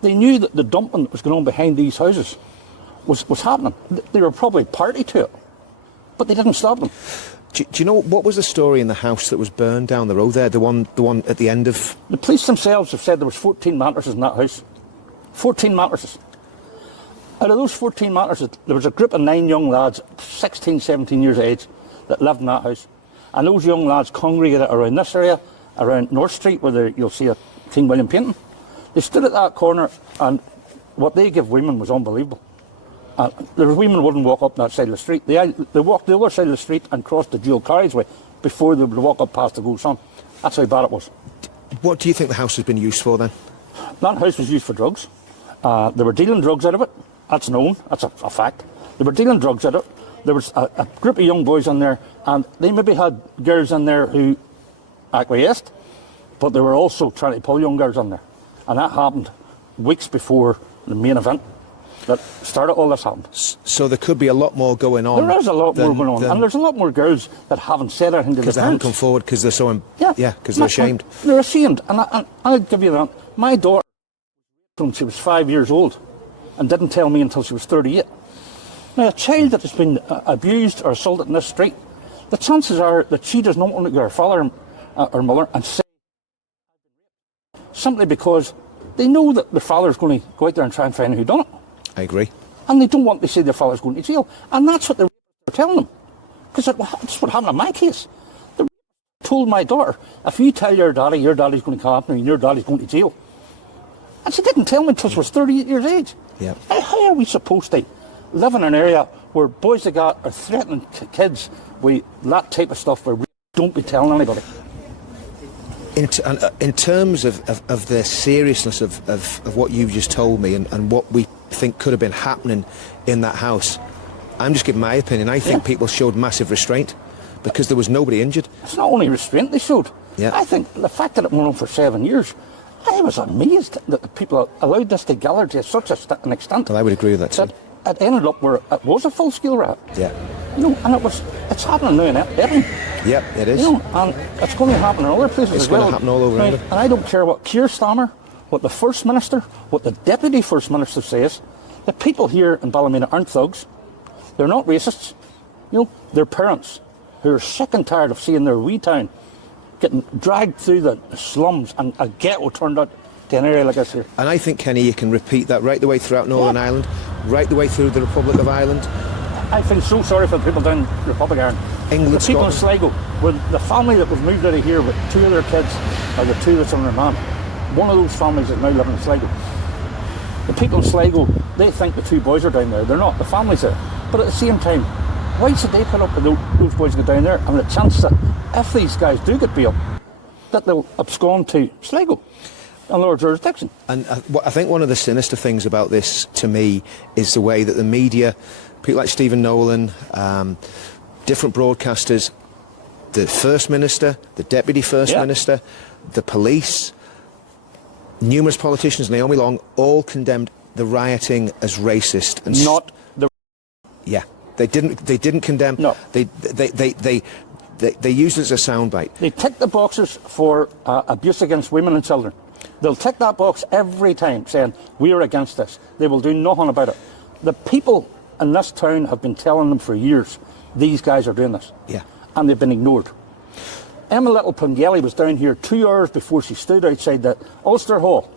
They knew that the dumping that was going on behind these houses was happening. They were probably party to it, but they didn't stop them. Do you know what was the story in the house that was burned down the road there? The one at the end of... The police themselves have said there was 14 mattresses in that house. 14 mattresses. Out of those 14 mattresses, there was a group of 9 young lads, 16, 17 years of age, that lived in that house. And those young lads congregated around this area, around North Street, where you'll see a King William painting. They stood at that corner, and what they give women was unbelievable. The women wouldn't walk up that side of the street. They walked the other side of the street and crossed the dual carriageway before they would walk up past the Gold Sun. That's how bad it was. What do you think the house has been used for then? That house was used for drugs. They were dealing drugs out of it. That's known. That's a fact. They were dealing drugs out of it. There was a group of young boys in there, and they maybe had girls in there who acquiesced, but they were also trying to pull young girls in there. And that happened weeks before the main event that started all this happened. So there could be a lot more going on. There is a lot more going on, and there's a lot more girls that haven't said anything to the because they haven't come forward because they're so... because they're ashamed. They're ashamed, and I'll give you that. My daughter, when she was 5 years old, and didn't tell me until she was 38. Now, a child that has been abused or assaulted in this street, the chances are that she does not want to go to her father or mother and say, simply because they know that their father's going to go out there and try and find out who done it. I agree. And they don't want to say their father's going to jail. And that's what they're telling them. Because that's what happened in my case. They told my daughter, if you tell your daddy's going to come after you and your daddy's going to jail. And she didn't tell me until she was 38 years of age. Yeah. How are we supposed to live in an area where boys like that are threatening kids with that type of stuff where we don't be telling anybody? In terms of the seriousness of what you've just told me and what we think could have been happening in that house, I'm just giving my opinion. I think people showed massive restraint because there was nobody injured. It's not only restraint they showed. Yeah. I think the fact that it went on for 7 years, I was amazed that the people allowed this to gather to such an extent. Well, I would agree with that too. It ended up where it was a full-scale riot. Yeah. You know, and it's happening now in Edinburgh. Yep, it is. You know, and it's going to happen in other places It's as well. going to happen all over England. And I don't care what Keir Starmer, what the First Minister, what the Deputy First Minister says. The people here in Ballymena aren't thugs. They're not racists. You know, they're parents who are sick and tired of seeing their wee town getting dragged through the slums and a ghetto turned out to an area like this here. And I think, Kenny, you can repeat that right the way throughout Northern Ireland, right the way through the Republic of Ireland. I feel so sorry for the people down the Republic of Ireland. England, the people in Sligo, when the family that was moved out of here with 2 of their kids, or the 2 that's on remand, one of those families is now living in Sligo. The people in Sligo, they think the 2 boys are down there. They're not. The family's there. But at the same time, why should they put up with those boys to go down there and the chance that if these guys do get bail, that they'll abscond to Sligo and lower jurisdiction? And I think one of the sinister things about this, to me, is the way that the media, people like Stephen Nolan, different broadcasters, the First Minister, the Deputy First Minister, the police, numerous politicians, Naomi Long, all condemned the rioting as racist. And not the... Yeah. They didn't condemn. No. They used it as a soundbite. They tick the boxes for abuse against women and children. They'll tick that box every time, saying we are against this. They will do nothing about it. The people in this town have been telling them for years these guys are doing this. Yeah. And they've been ignored. Emma Little Pengelly was down here 2 hours before she stood outside the Ulster Hall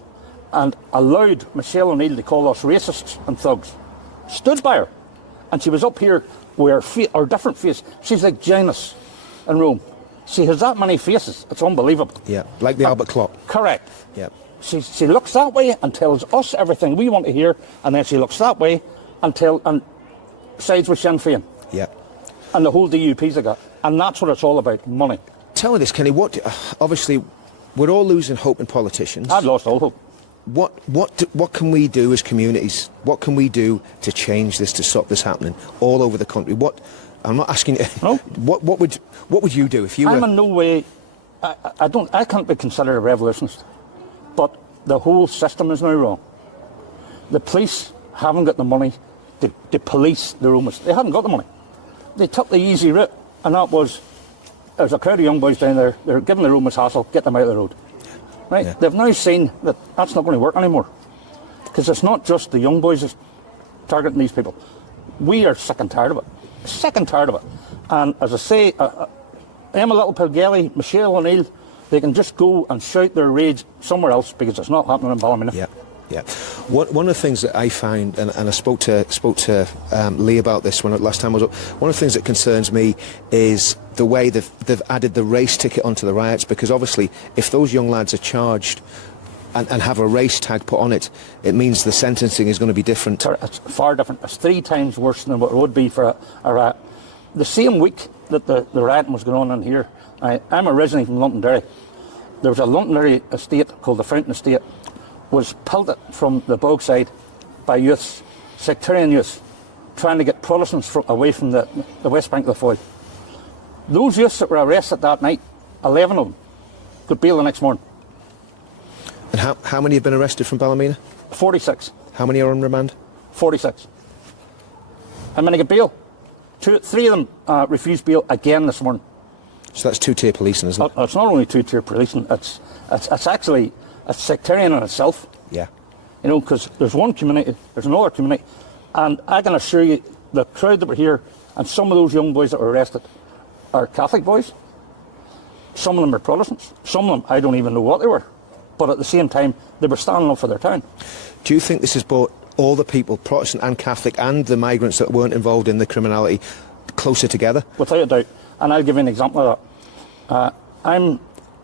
and allowed Michelle O'Neill to call us racists and thugs. Stood by her. And she was up here with her different face. She's like Janus in Rome. She has that many faces. It's unbelievable. Yeah, like the Albert clock. Correct. Yeah. She looks that way and tells us everything we want to hear, and then she looks that way and sides with Sinn Féin. Yeah. And the whole DUP's they got. And that's what it's all about, money. Tell me this, Kenny, obviously, we're all losing hope in politicians. I've lost all hope. What can we do as communities? What can we do to change this, to stop this happening all over the country? I'm not asking you. No. What would you do if you were? I'm in no way. I can't be considered a revolutionist, but the whole system is now wrong. The police haven't got the money to police the Romans. They haven't got the money. They took the easy route, and that was there's a crowd of young boys down there. They're giving the Romans hassle. Get them out of the road. Right? Yeah. They've now seen that that's not going to work anymore. Because it's not just the young boys that's targeting these people. We are sick and tired of it. Sick and tired of it. And as I say, Emma Little Pengelly, Michelle O'Neill, they can just go and shout their rage somewhere else because it's not happening in Ballymena. Yeah. Yeah, one of the things that I found, and I spoke to Lee about this last time I was up. One of the things that concerns me is the way they've added the race ticket onto the riots, because obviously if those young lads are charged and have a race tag put on it, it means the sentencing is going to be different. It's far different. It's 3 times worse than what it would be for a riot. The same week that the rioting was going on in here, I'm originally from Londonderry. There was a Londonderry estate called the Fountain Estate, was pelted from the Bogside by youths, sectarian youths, trying to get Protestants away from the west bank of the Foyle. Those youths that were arrested that night, 11 of them, got bail the next morning. And how many have been arrested from Ballymena? 46. How many are on remand? 46. How many got bail? 3 of them refused bail again this morning. So that's 2-tier policing, isn't it? It's not only 2-tier policing, it's actually it's sectarian in itself. Yeah. You know, because there's one community, there's another community, and I can assure you, the crowd that were here, and some of those young boys that were arrested are Catholic boys. Some of them are Protestants. Some of them, I don't even know what they were. But at the same time, they were standing up for their town. Do you think this has brought all the people, Protestant and Catholic, and the migrants that weren't involved in the criminality, closer together? Without a doubt. And I'll give you an example of that. I'm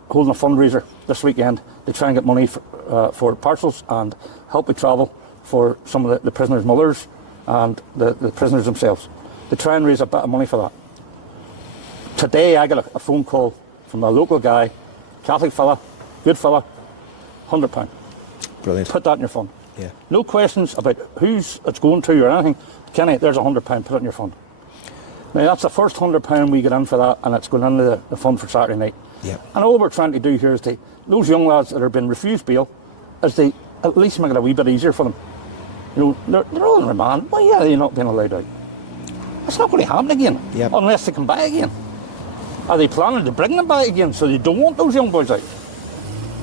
holding a fundraiser this weekend to try and get money for parcels and help with travel for some of the prisoners' mothers and the prisoners themselves, to try and raise a bit of money for that. Today I got a phone call from a local guy, Catholic fella, good fella, £100. Brilliant. Put that in your fund. Yeah. No questions about who's it's going to or anything. Kenny, there's £100, put it in your fund. Now that's the first £100 we get in for that, and it's going into the fund for Saturday night. Yeah. And all we're trying to do here is those young lads that have been refused bail, is they at least make it a wee bit easier for them. You know, they're all in remand. Why are they not being allowed out? It's not going to happen again unless they come back again. Are they planning to bring them back again so they don't want those young boys out?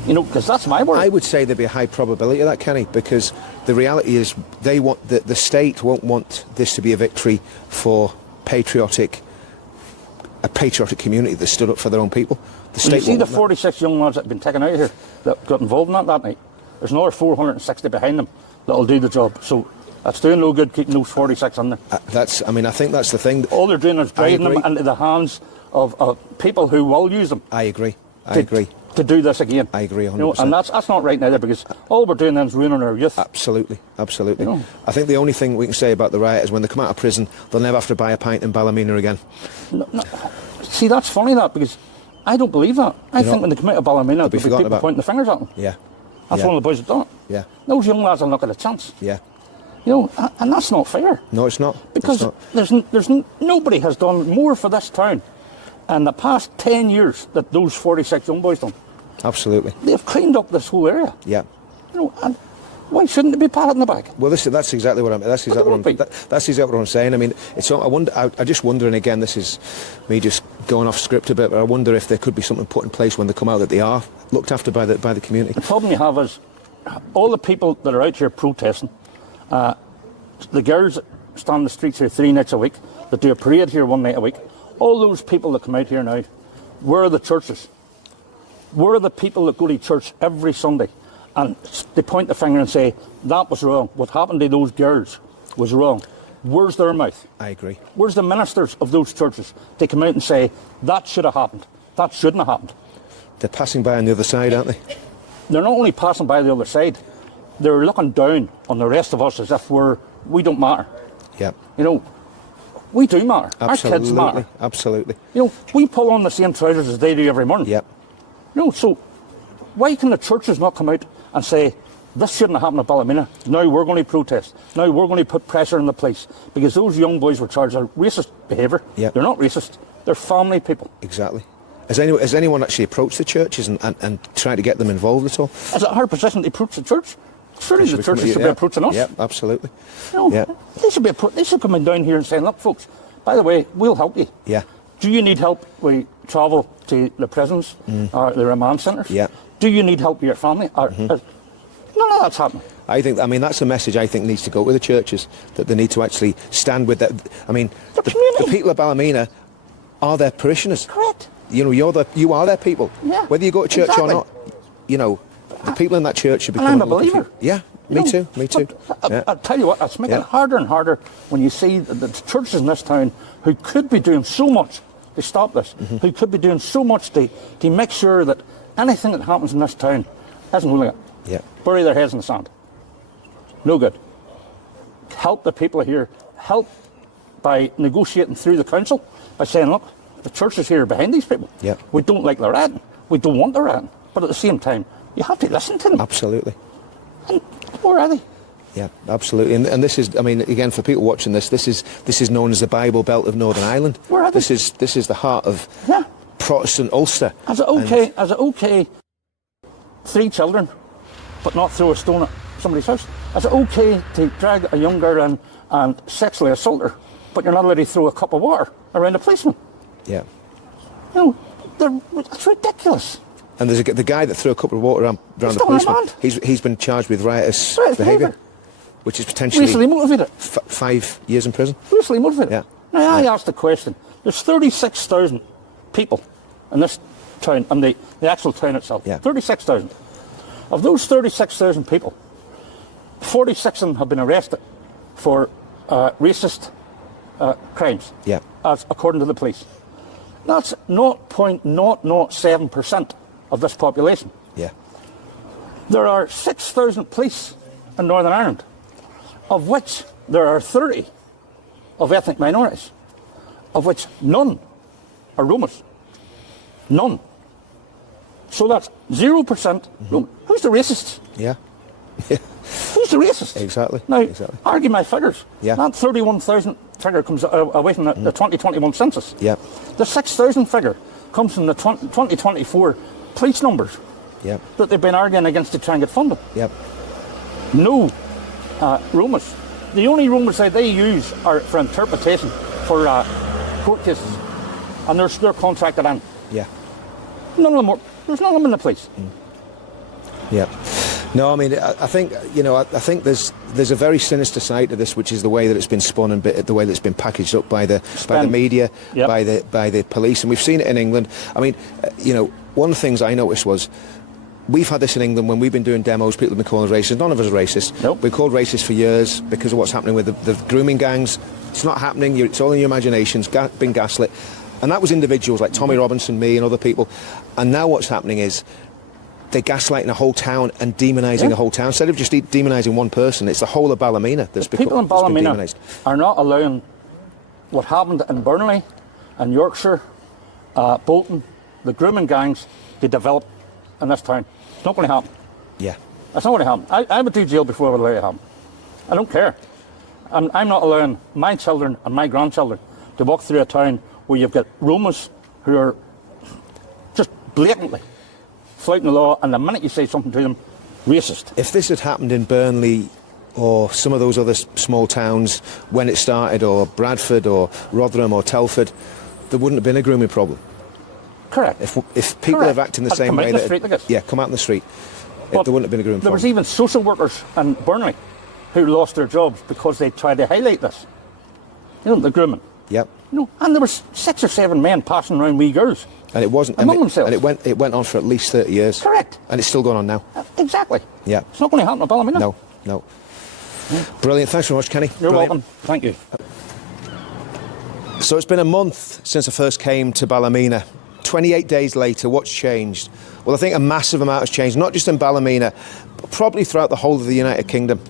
You know, because that's my word. I would say there'd be a high probability of that, Kenny, because the reality is they want the state won't want this to be a victory for a patriotic community that stood up for their own people. The state you see the 46 young lads that have been taken out here that got involved in that night. There's another 460 behind them that'll do the job. So that's doing no good keeping those 46 in there. I think that's the thing. All they're doing is driving them into the hands of people who will use them. I agree. I agree. To do this again. I agree 100%. You know, and that's not right neither, because all we're doing then is ruining our youth. Absolutely. Absolutely. You know? I think the only thing we can say about the riot is when they come out of prison, they'll never have to buy a pint in Ballymena again. No. See, that's funny, that, because I don't believe that. I think when they come out of Ballymena, there'll be people pointing the fingers at them. Yeah. That's one of the boys that done it. Yeah. Those young lads will not get a chance. Yeah. You know, and that's not fair. No, it's not. Because there's nobody has done more for this town in the past 10 years that those 46 young boys done. Absolutely. They've cleaned up this whole area. Yeah. You know, and why shouldn't it be patted on the back? Well, that's exactly what I'm. That's exactly what I'm saying. I mean, I just wonder, and again, this is me just going off script a bit, but I wonder if there could be something put in place when they come out that they are looked after by the community. The problem you have is all the people that are out here protesting. The girls that stand in the streets here 3 nights a week, that do a parade here 1 night a week. All those people that come out here now, where are the churches? Where are the people that go to church every Sunday and they point the finger and say, that was wrong. What happened to those girls was wrong. Where's their mouth? I agree. Where's the ministers of those churches? They come out and say, that should have happened. That shouldn't have happened. They're passing by on the other side, aren't they? They're not only passing by the other side, they're looking down on the rest of us as if we don't matter. Yeah. You know, we do matter. Absolutely. Our kids matter. Absolutely. You know, we pull on the same trousers as they do every morning. Yep. You know, so why can the churches not come out and say, this shouldn't have happened at Ballymena. Now we're going to protest. Now we're going to put pressure on the police. Because those young boys were charged with racist behaviour. Yep. They're not racist. They're family people. Exactly. Has anyone actually approached the churches and tried to get them involved at all? Is it our position to approach the church? Surely the churches should be approaching us. Yeah, absolutely. You know, they should come in down here and say, look, folks, by the way, we'll help you. Yeah. Do you need help with travel to the prisons or the remand centres? Yeah. Do you need help with your family? None of that's happening. I mean, that's a message I think needs to go to the churches, that they need to actually stand with that. I mean, the people of Ballymena are their parishioners. Correct. You know, you are their people. Yeah. Whether you go to church or not, you know, the people in that church should be. I'm a believer. Yeah, me too. I'll tell you what, it's making it harder and harder when you see the churches in this town who could be doing so much to stop this, who could be doing so much to make sure that anything that happens in this town isn't holding it. Yeah. Bury their heads in the sand. No good. Help the people here. Help by negotiating through the council, by saying, look, the church is here behind these people. Yeah. We don't like the rioting. We don't want the rioting. But at the same time, you have to listen to them. Absolutely. And where are they? Yeah, absolutely. And this is, I mean, again, for people watching this is known as the Bible Belt of Northern Ireland. Where are they? This is the heart of Protestant Ulster. Is it okay 3 children, but not throw a stone at somebody's house? Is it okay to drag a young girl in and sexually assault her, but you're not allowed to throw a cup of water around a policeman? Yeah. You know, it's ridiculous. And there's the guy that threw a cup of water around the policeman. He's been charged with riotous behaviour, which is potentially racially motivated. 5 years in prison. Racially motivated. Yeah. Now I asked the question. There's 36,000 people in this town, and the actual town itself. Yeah. 36,000. Of those 36,000 people, 46 of them have been arrested for racist crimes. Yeah. As according to the police. That's 0.007% of this population. Yeah. There are 6,000 police in Northern Ireland, of which there are 30 of ethnic minorities, of which none are Romas. None. So that's 0%. Who's the racist? Yeah. Who's the racist? Exactly. Now, argue my figures. Yeah. That 31,000 figure comes away from the 2021 census. Yeah. The 6,000 figure comes from the 2024 police numbers. Yeah. That they've been arguing against to try and get funded. Yep. No Romas. The only Romas that they use are for interpretation for court cases, and they're contracted in. Yeah. None of them there's none of them in the police. Yeah. No, I mean, I think, you know, I think there's a very sinister side to this, which is the way that it's been spun and the way that it's been packaged up by the media, yep. by the police, and we've seen it in England. I mean, you know, one of the things I noticed was we've had this in England when we've been doing demos. People have been calling us racist. None of us are racist. Nope. We've called racist for years because of what's happening with the grooming gangs. It's not happening. It's all in your imaginations. Been gaslit, and that was individuals like Tommy Robinson, me, and other people. And now what's happening is they're gaslighting a whole town and demonising a whole town. Instead of just demonising one person, it's the whole of Ballymena that's become people in Ballymena demonised. Are not allowing what happened in Burnley and Yorkshire, Bolton, the grooming gangs to develop in this town. It's not going to happen. Yeah. It's not going to happen. I would do jail before I would allow it to happen. I don't care. I'm not allowing my children and my grandchildren to walk through a town where you've got Romas who are just blatantly flouting the law, and the minute you say something to them, racist. If this had happened in Burnley or some of those other small towns when it started, or Bradford or Rotherham or Telford, there wouldn't have been a grooming problem. Correct. If people have acted in the same way, come out in the street, there wouldn't have been a grooming problem. There was even social workers in Burnley who lost their jobs because they tried to highlight this. You know, the grooming. Yep. You know, and there was 6 or 7 men passing around wee girls. And it wasn't among themselves. And it went on for at least 30 years. Correct. And it's still going on now. Exactly. Yeah. It's not going to happen at Ballymena. No. Brilliant. Thanks very much, Kenny. You're welcome. Thank you. So it's been a month since I first came to Ballymena. 28 days later, what's changed? Well, I think a massive amount has changed, not just in Ballymena, but probably throughout the whole of the United Kingdom.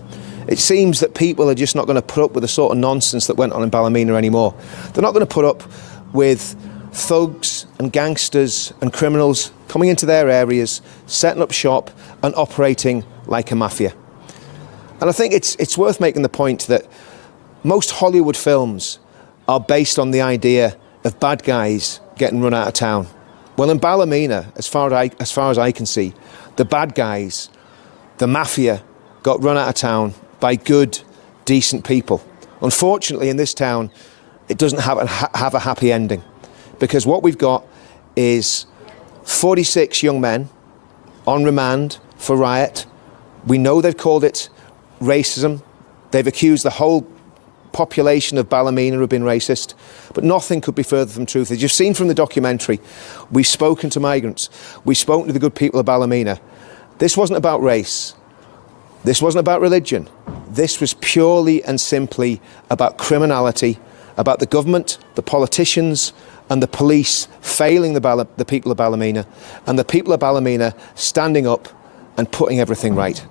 It seems that people are just not going to put up with the sort of nonsense that went on in Ballymena anymore. They're not going to put up with thugs and gangsters and criminals coming into their areas, setting up shop and operating like a mafia. And I think it's worth making the point that most Hollywood films are based on the idea of bad guys getting run out of town. Well, in Ballymena, as far as I can see, the bad guys, the mafia, got run out of town by good, decent people. Unfortunately, in this town, it doesn't have a happy ending, because what we've got is 46 young men on remand for riot. We know they've called it racism. They've accused the whole population of Ballymena of being racist, but nothing could be further from truth. As you've seen from the documentary, we've spoken to migrants, we've spoken to the good people of Ballymena. This wasn't about race. This wasn't about religion. This was purely and simply about criminality, about the government, the politicians, and the police failing the people of Ballymena, and the people of Ballymena standing up and putting everything right.